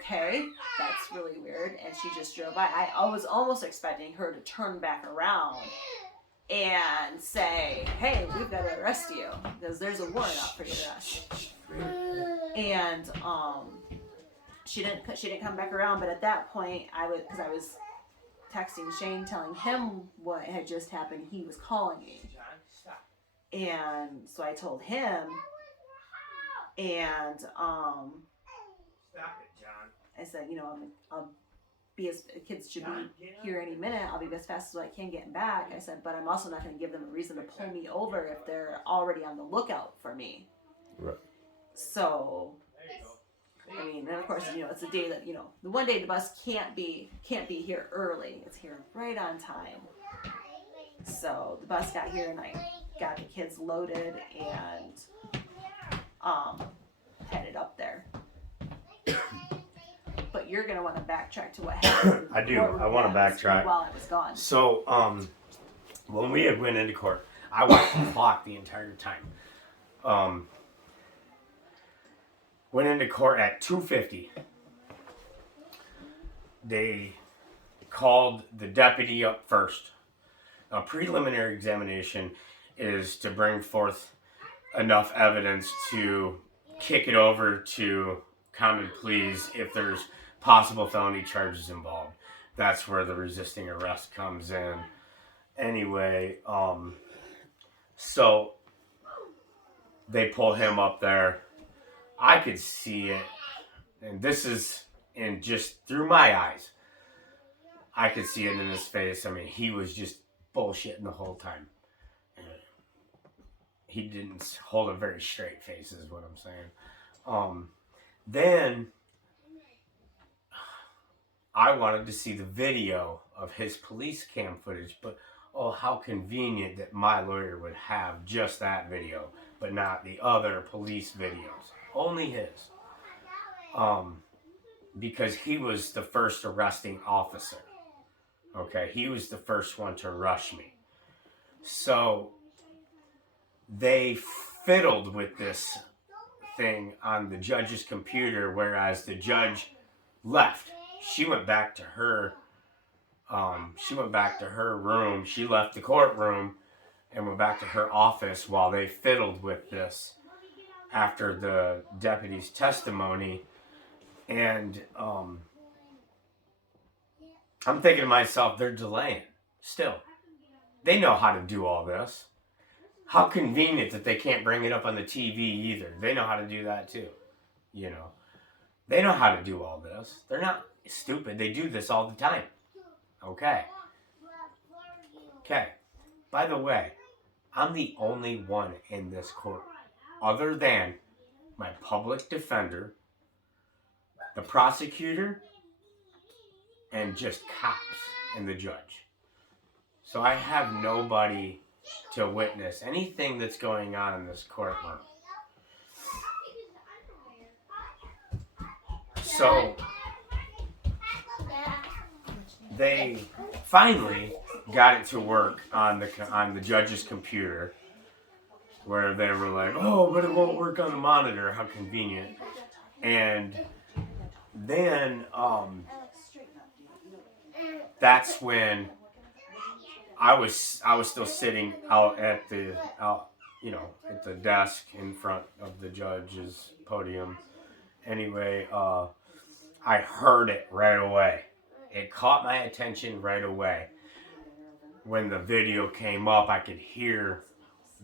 okay, that's really weird. And she just drove by. I was almost expecting her to turn back around and say, hey, we've got to arrest you because there's a warrant out for your arrest. And she didn't come back around. But at that point, I was texting Shane, telling him what had just happened. He was calling me, and so I told him, and Stop it, John. I said, you know, I'll be as kids should be here any minute. I'll be as fast as I can getting back. I said, but I'm also not going to give them a reason to pull me over if they're already on the lookout for me. Right. So, I mean, and of course, you know, it's a day that, you know, the one day the bus can't be here early. It's here right on time. So the bus got here, and I got the kids loaded and headed up there. But you're gonna want to backtrack to what happened. I do. I want to backtrack while I was gone. So, when we had went into court, I watched the clock the entire time. Went into court at 2:50. They called the deputy up first. A preliminary examination is to bring forth enough evidence to kick it over to counted pleas if there's possible felony charges involved. That's where the resisting arrest comes in. Anyway, so they pull him up there. I could see it, and this is in just through my eyes. I could see it in his face. I mean, he was just bullshitting the whole time. He didn't hold a very straight face, is what I'm saying. Then I wanted to see the video of his police cam footage, but oh, how convenient that my lawyer would have just that video, but not the other police videos. Only his. Because he was the first arresting officer. Okay, he was the first one to rush me. So they fiddled with this thing on the judge's computer, whereas the judge left. She went back to her room. She left the courtroom and went back to her office while they fiddled with this after the deputy's testimony. And I'm thinking to myself, they're delaying still. They know how to do all this. How convenient that they can't bring it up on the TV either. They know how to do that too. You know, they know how to do all this. They're not stupid. They do this all the time. Okay. By the way, I'm the only one in this court, other than my public defender, the prosecutor, and just cops and the judge. So I have nobody to witness anything that's going on in this courtroom. So they finally got it to work on the judge's computer, where they were like, oh, but it won't work on the monitor. How convenient. And then that's when I was still sitting out at the desk in front of the judge's podium. Anyway, I heard it right away. It caught my attention right away. When the video came up, I could hear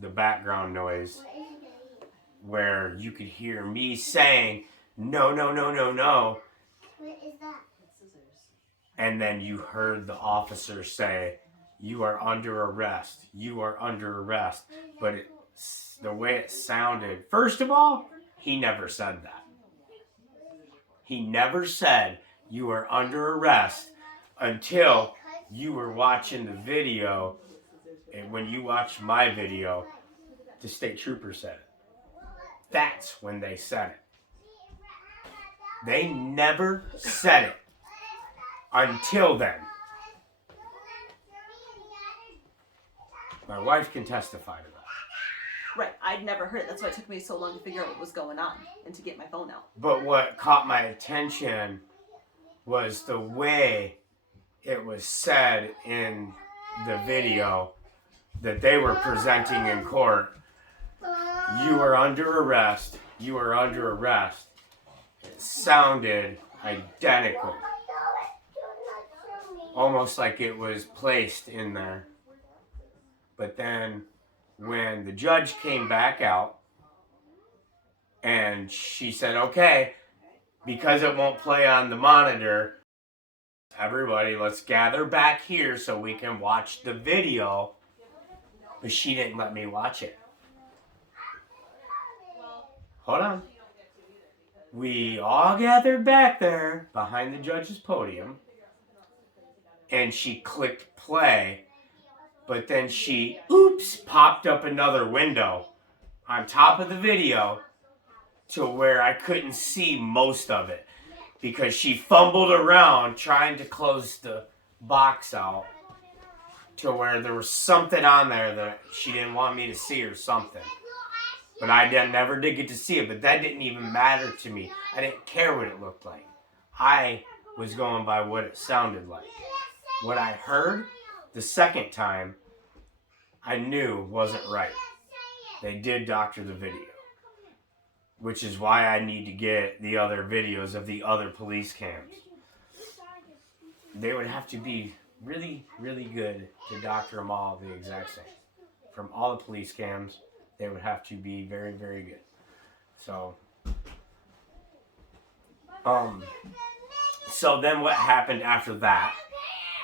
the background noise where you could hear me saying, no, no, no, no, no. What is that? And then you heard the officer say, you are under arrest. You are under arrest. But the way it sounded, first of all, he never said that. He never said you are under arrest until you were watching the video. And when you watched my video, the state trooper said it. That's when they said it. They never said it until then. My wife can testify to that. Right, I'd never heard it. That's why it took me so long to figure out what was going on and to get my phone out. But what caught my attention was the way it was said in the video that they were presenting in court. You are under arrest. You are under arrest. It sounded identical. Almost like it was placed in there. But then when the judge came back out and she said, okay, because it won't play on the monitor, everybody, let's gather back here so we can watch the video. But she didn't let me watch it. Hold on. We all gathered back there behind the judge's podium, and she clicked play. But then she, popped up another window on top of the video to where I couldn't see most of it because she fumbled around trying to close the box out to where there was something on there that she didn't want me to see or something. But I never did get to see it, but that didn't even matter to me. I didn't care what it looked like. I was going by what it sounded like. What I heard the second time, I knew wasn't right. They did doctor the video, which is why I need to get the other videos of the other police cams. They would have to be really, really good to doctor them all the exact same. From all the police cams, they would have to be very, very good. So then what happened after that?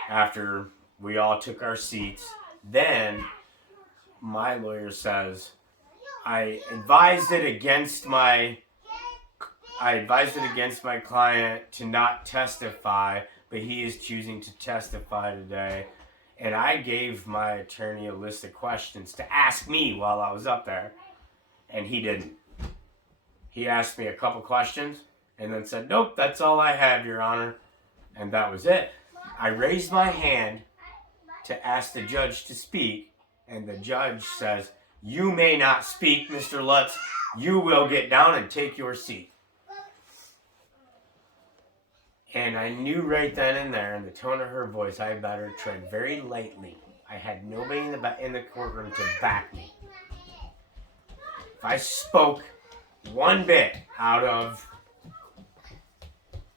After we all took our seats, then my lawyer says, I advised it against my client to not testify, but he is choosing to testify today. And I gave my attorney a list of questions to ask me while I was up there, and he didn't. He asked me a couple questions and then said, "Nope, that's all I have, Your Honor." And that was it. I raised my hand to ask the judge to speak, and the judge says, "You may not speak, Mr. Lutz. You will get down and take your seat." And I knew right then and there, in the tone of her voice, I better tread very lightly. I had nobody in the courtroom to back me. If I spoke one bit out of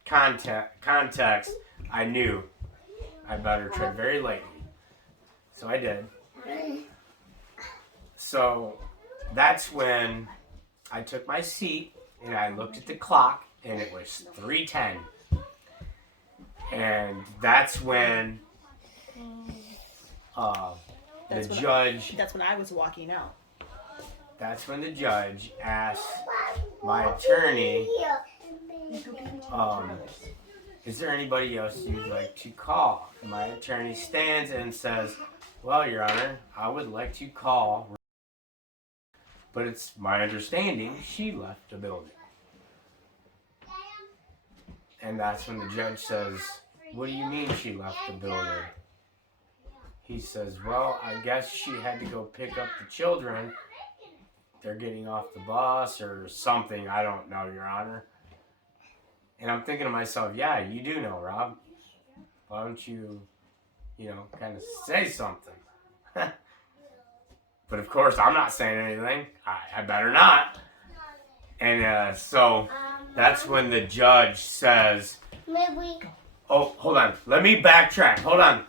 context, I knew I better tread very lightly. So I did. So that's when I took my seat and I looked at the clock and it was 3:10. And that's when the judge... That's when I was walking out. That's when the judge asked my attorney, is there anybody else you'd like to call? And my attorney stands and says, "Well, Your Honor, I would like to call, but it's my understanding she left the building." And that's when the judge says, "What do you mean she left the building?" He says, "Well, I guess she had to go pick up the children. They're getting off the bus or something. I don't know, Your Honor." And I'm thinking to myself, yeah, you do know, Rob. Why don't you, kind of say something? But of course, I'm not saying anything. I better not. And so that's when the judge says, "Oh, hold on. Let me backtrack. Hold on.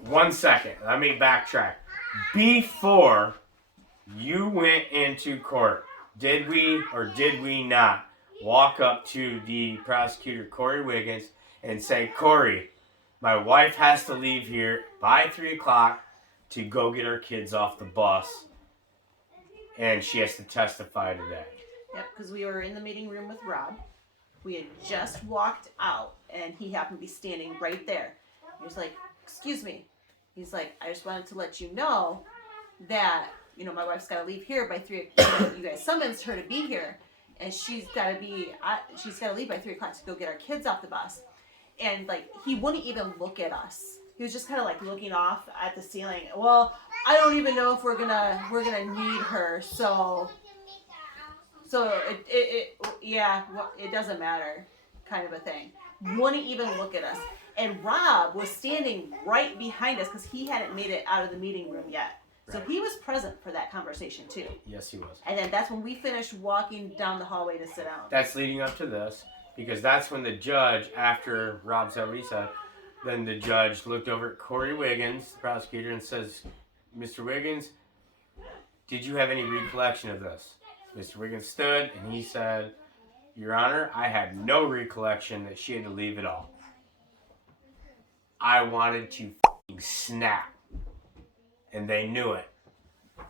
1 second. Let me backtrack. Before you went into court, did we or did we not walk up to the prosecutor, Corey Wiggins, and say, "Corey, my wife has to leave here by 3 o'clock to go get her kids off the bus, and she has to testify today"? Yep, because we were in the meeting room with Rob. We had just walked out, and he happened to be standing right there. He was like, "Excuse me." He's like, "I just wanted to let you know that, my wife's got to leave here by 3 o'clock. You guys summoned her to be here, and she's got to leave by 3 o'clock to go get our kids off the bus." And he wouldn't even look at us. He was just kind of looking off at the ceiling. "Well, I don't even know if we're gonna need her, so it doesn't matter," kind of a thing. Wouldn't even look at us. And Rob was standing right behind us because he hadn't made it out of the meeting room yet. So he was present for that conversation too. Yes, he was. And then that's when we finished walking down the hallway to sit down. That's leading up to this, because that's when the judge, after Rob said what he said, then the judge looked over at Corey Wiggins, the prosecutor, and says, "Mr. Wiggins, did you have any recollection of this?" Mr. Wiggins stood and he said, "Your Honor, I had no recollection that she had to leave at all. I wanted to snap. And they knew it.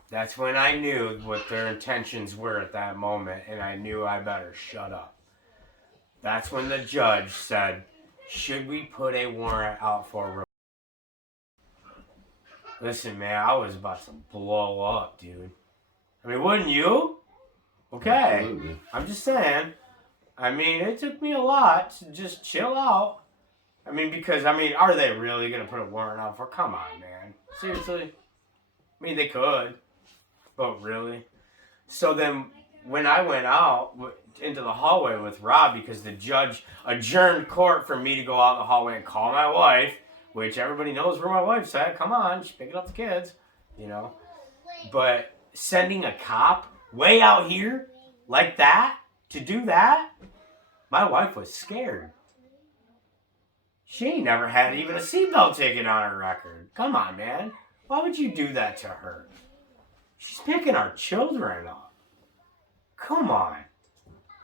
That's when I knew what their intentions were at that moment, and I knew I better shut up. That's when the judge said, "Should we put a warrant out for..." Listen, man, I was about to blow up, dude. I mean, wouldn't you? Okay. Absolutely. I'm just saying. I mean, it took me a lot to just chill out. I mean, because, are they really going to put a warrant out for... Come on, man. Seriously? I mean, they could. But really? So then, when I went out into the hallway with Rob, because the judge adjourned court for me to go out the hallway and call my wife, which everybody knows where my wife's at. Come on, she's picking up the kids, But sending a cop way out here like that to do that, my wife was scared. She ain't never had even a seatbelt ticket on her record. Come on, man. Why would you do that to her? She's picking our children up. Come on.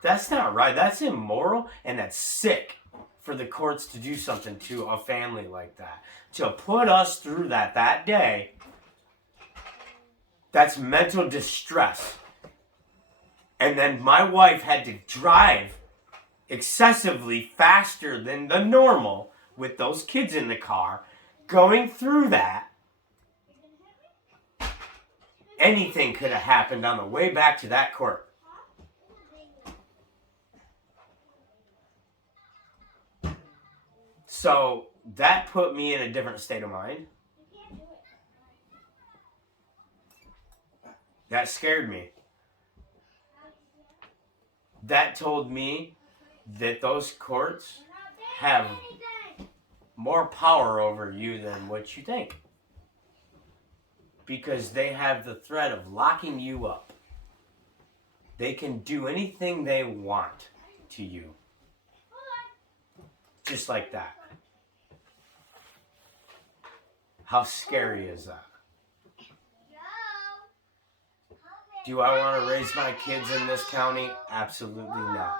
That's not right. That's immoral, and that's sick for the courts to do something to a family like that. To put us through that day, that's mental distress. And then my wife had to drive excessively faster than the normal with those kids in the car, going through that, anything could have happened on the way back to that court. So that put me in a different state of mind. That scared me. That told me that those courts have more power over you than what you think. Because they have the threat of locking you up. They can do anything they want to you. Just like that. How scary is that? Do I want to raise my kids in this county? Absolutely not.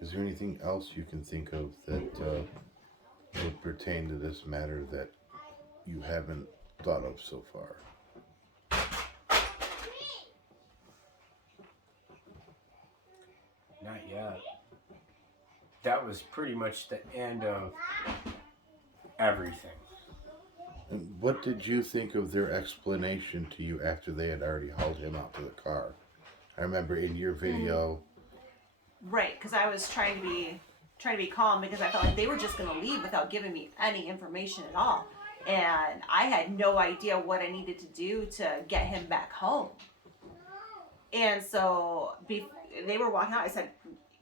Is there anything else you can think of that would pertain to this matter that you haven't thought of so far? Not yet. That was pretty much the end of everything. And what did you think of their explanation to you after they had already hauled him out to the car? I remember in your video. Right, because I was trying to be calm because I felt like they were just going to leave without giving me any information at all. And I had no idea what I needed to do to get him back home. And so they were walking out. I said,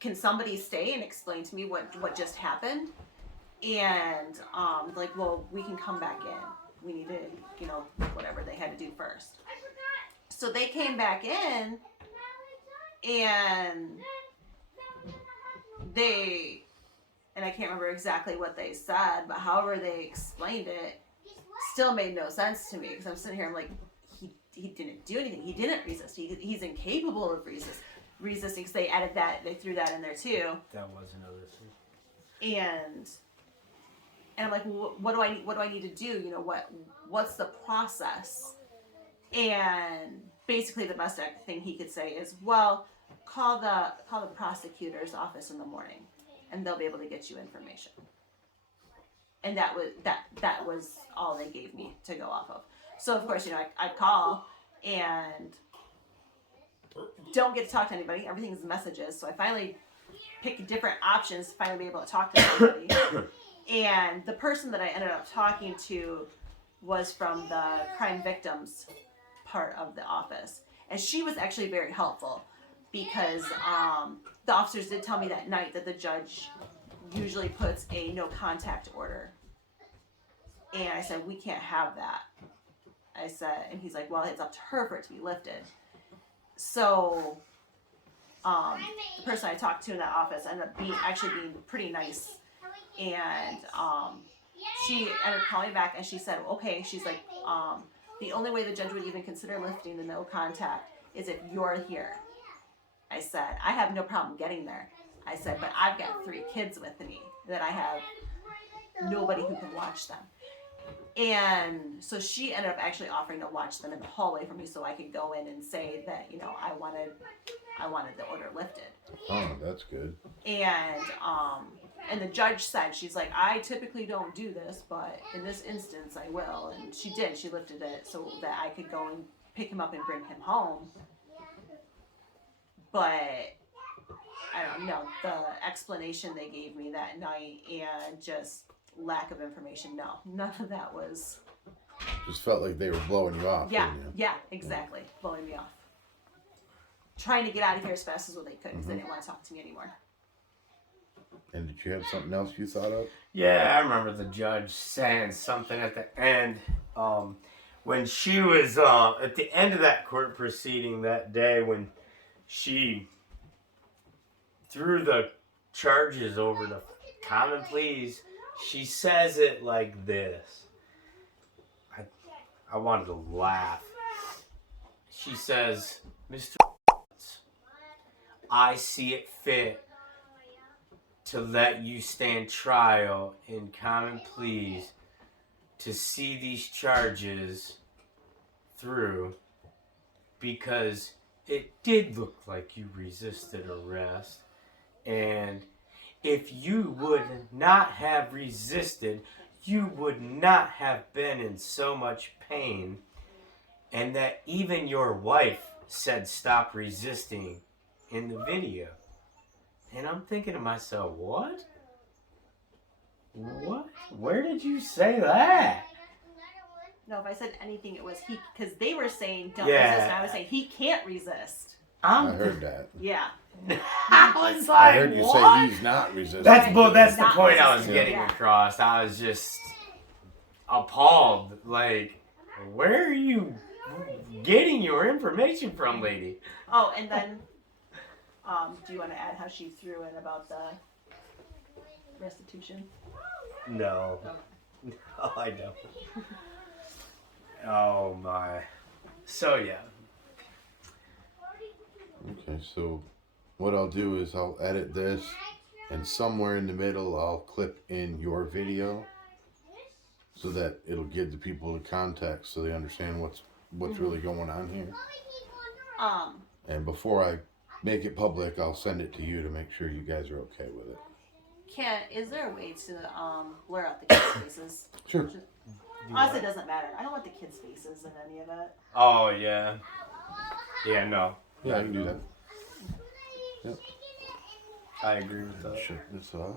can somebody stay and explain to me what just happened? And like, well, we can come back in. We need to, whatever they had to do first. So they came back in and and I can't remember exactly what they said, but however they explained it still made no sense to me, because I'm sitting here, I'm like, he didn't do anything. He didn't resist. He's incapable of resisting, because they added that, they threw that in there too. That was another thing. And I'm like, well, what do I need to do? What's the process? And basically the best thing he could say is, well, call the prosecutor's office in the morning, and they'll be able to get you information. And that was all they gave me to go off of. So of course, I'd call and don't get to talk to anybody. Everything's messages. So I finally picked different options to finally be able to talk to somebody. And the person that I ended up talking to was from the crime victims part of the office. And she was actually very helpful, because the officers did tell me that night that the judge usually puts a no contact order. And I said, we can't have that. I said, and he's like, well, it's up to her for it to be lifted. So the person I talked to in that office ended up being pretty nice. And she ended up calling me back, and she said, okay, she's like, the only way the judge would even consider lifting the no contact is if you're here. I said, I have no problem getting there. I said, but I've got 3 kids with me that I have nobody who can watch them. And so she ended up actually offering to watch them in the hallway for me, so I could go in and say that, I wanted the order lifted. Oh, that's good. And the judge said, she's like, I typically don't do this, but in this instance I will. And she did. She lifted it so that I could go and pick him up and bring him home. But I don't know, the explanation they gave me that night and just lack of information, no, none of that was. Just felt like they were blowing you off. Yeah, didn't you? yeah, exactly, blowing me off. Trying to get out of here as fast as they could, because they didn't want to talk to me anymore. And did you have something else you thought of? Yeah, I remember the judge saying something at the end. When she was at the end of that court proceeding that day, when she threw the charges over the common pleas, she says it like this. I wanted to laugh. She says, Mr. I see it fit to let you stand trial in common pleas to see these charges through because it did look like you resisted arrest. And if you would not have resisted, you would not have been in so much pain. And that even your wife said stop resisting in the video. And I'm thinking to myself, what? What? Where did you say that? No, if I said anything, it was he, because they were saying don't Yeah. resist, and I was saying he can't resist. I heard that. Yeah. I was like, I heard you what? say he's not resisting. That's the Not point I was resisting, getting yeah. across. I was just appalled. Like, where are you getting your information from, lady? Oh, and then, do you want to add how she threw in about the restitution? No. No, I don't. Oh my. So yeah. Okay, so what I'll do is I'll edit this, and somewhere in the middle I'll clip in your video so that it'll give the people the context so they understand what's really going on here. And before I make it public, I'll send it to you to make sure you guys are okay with it. Is there a way to blur out the kids' faces? Sure. Honestly, it doesn't matter. I don't want the kids' faces in any of it. Oh yeah. Yeah, no. Yeah, I can do that. Yep. I agree with that. Shut this off.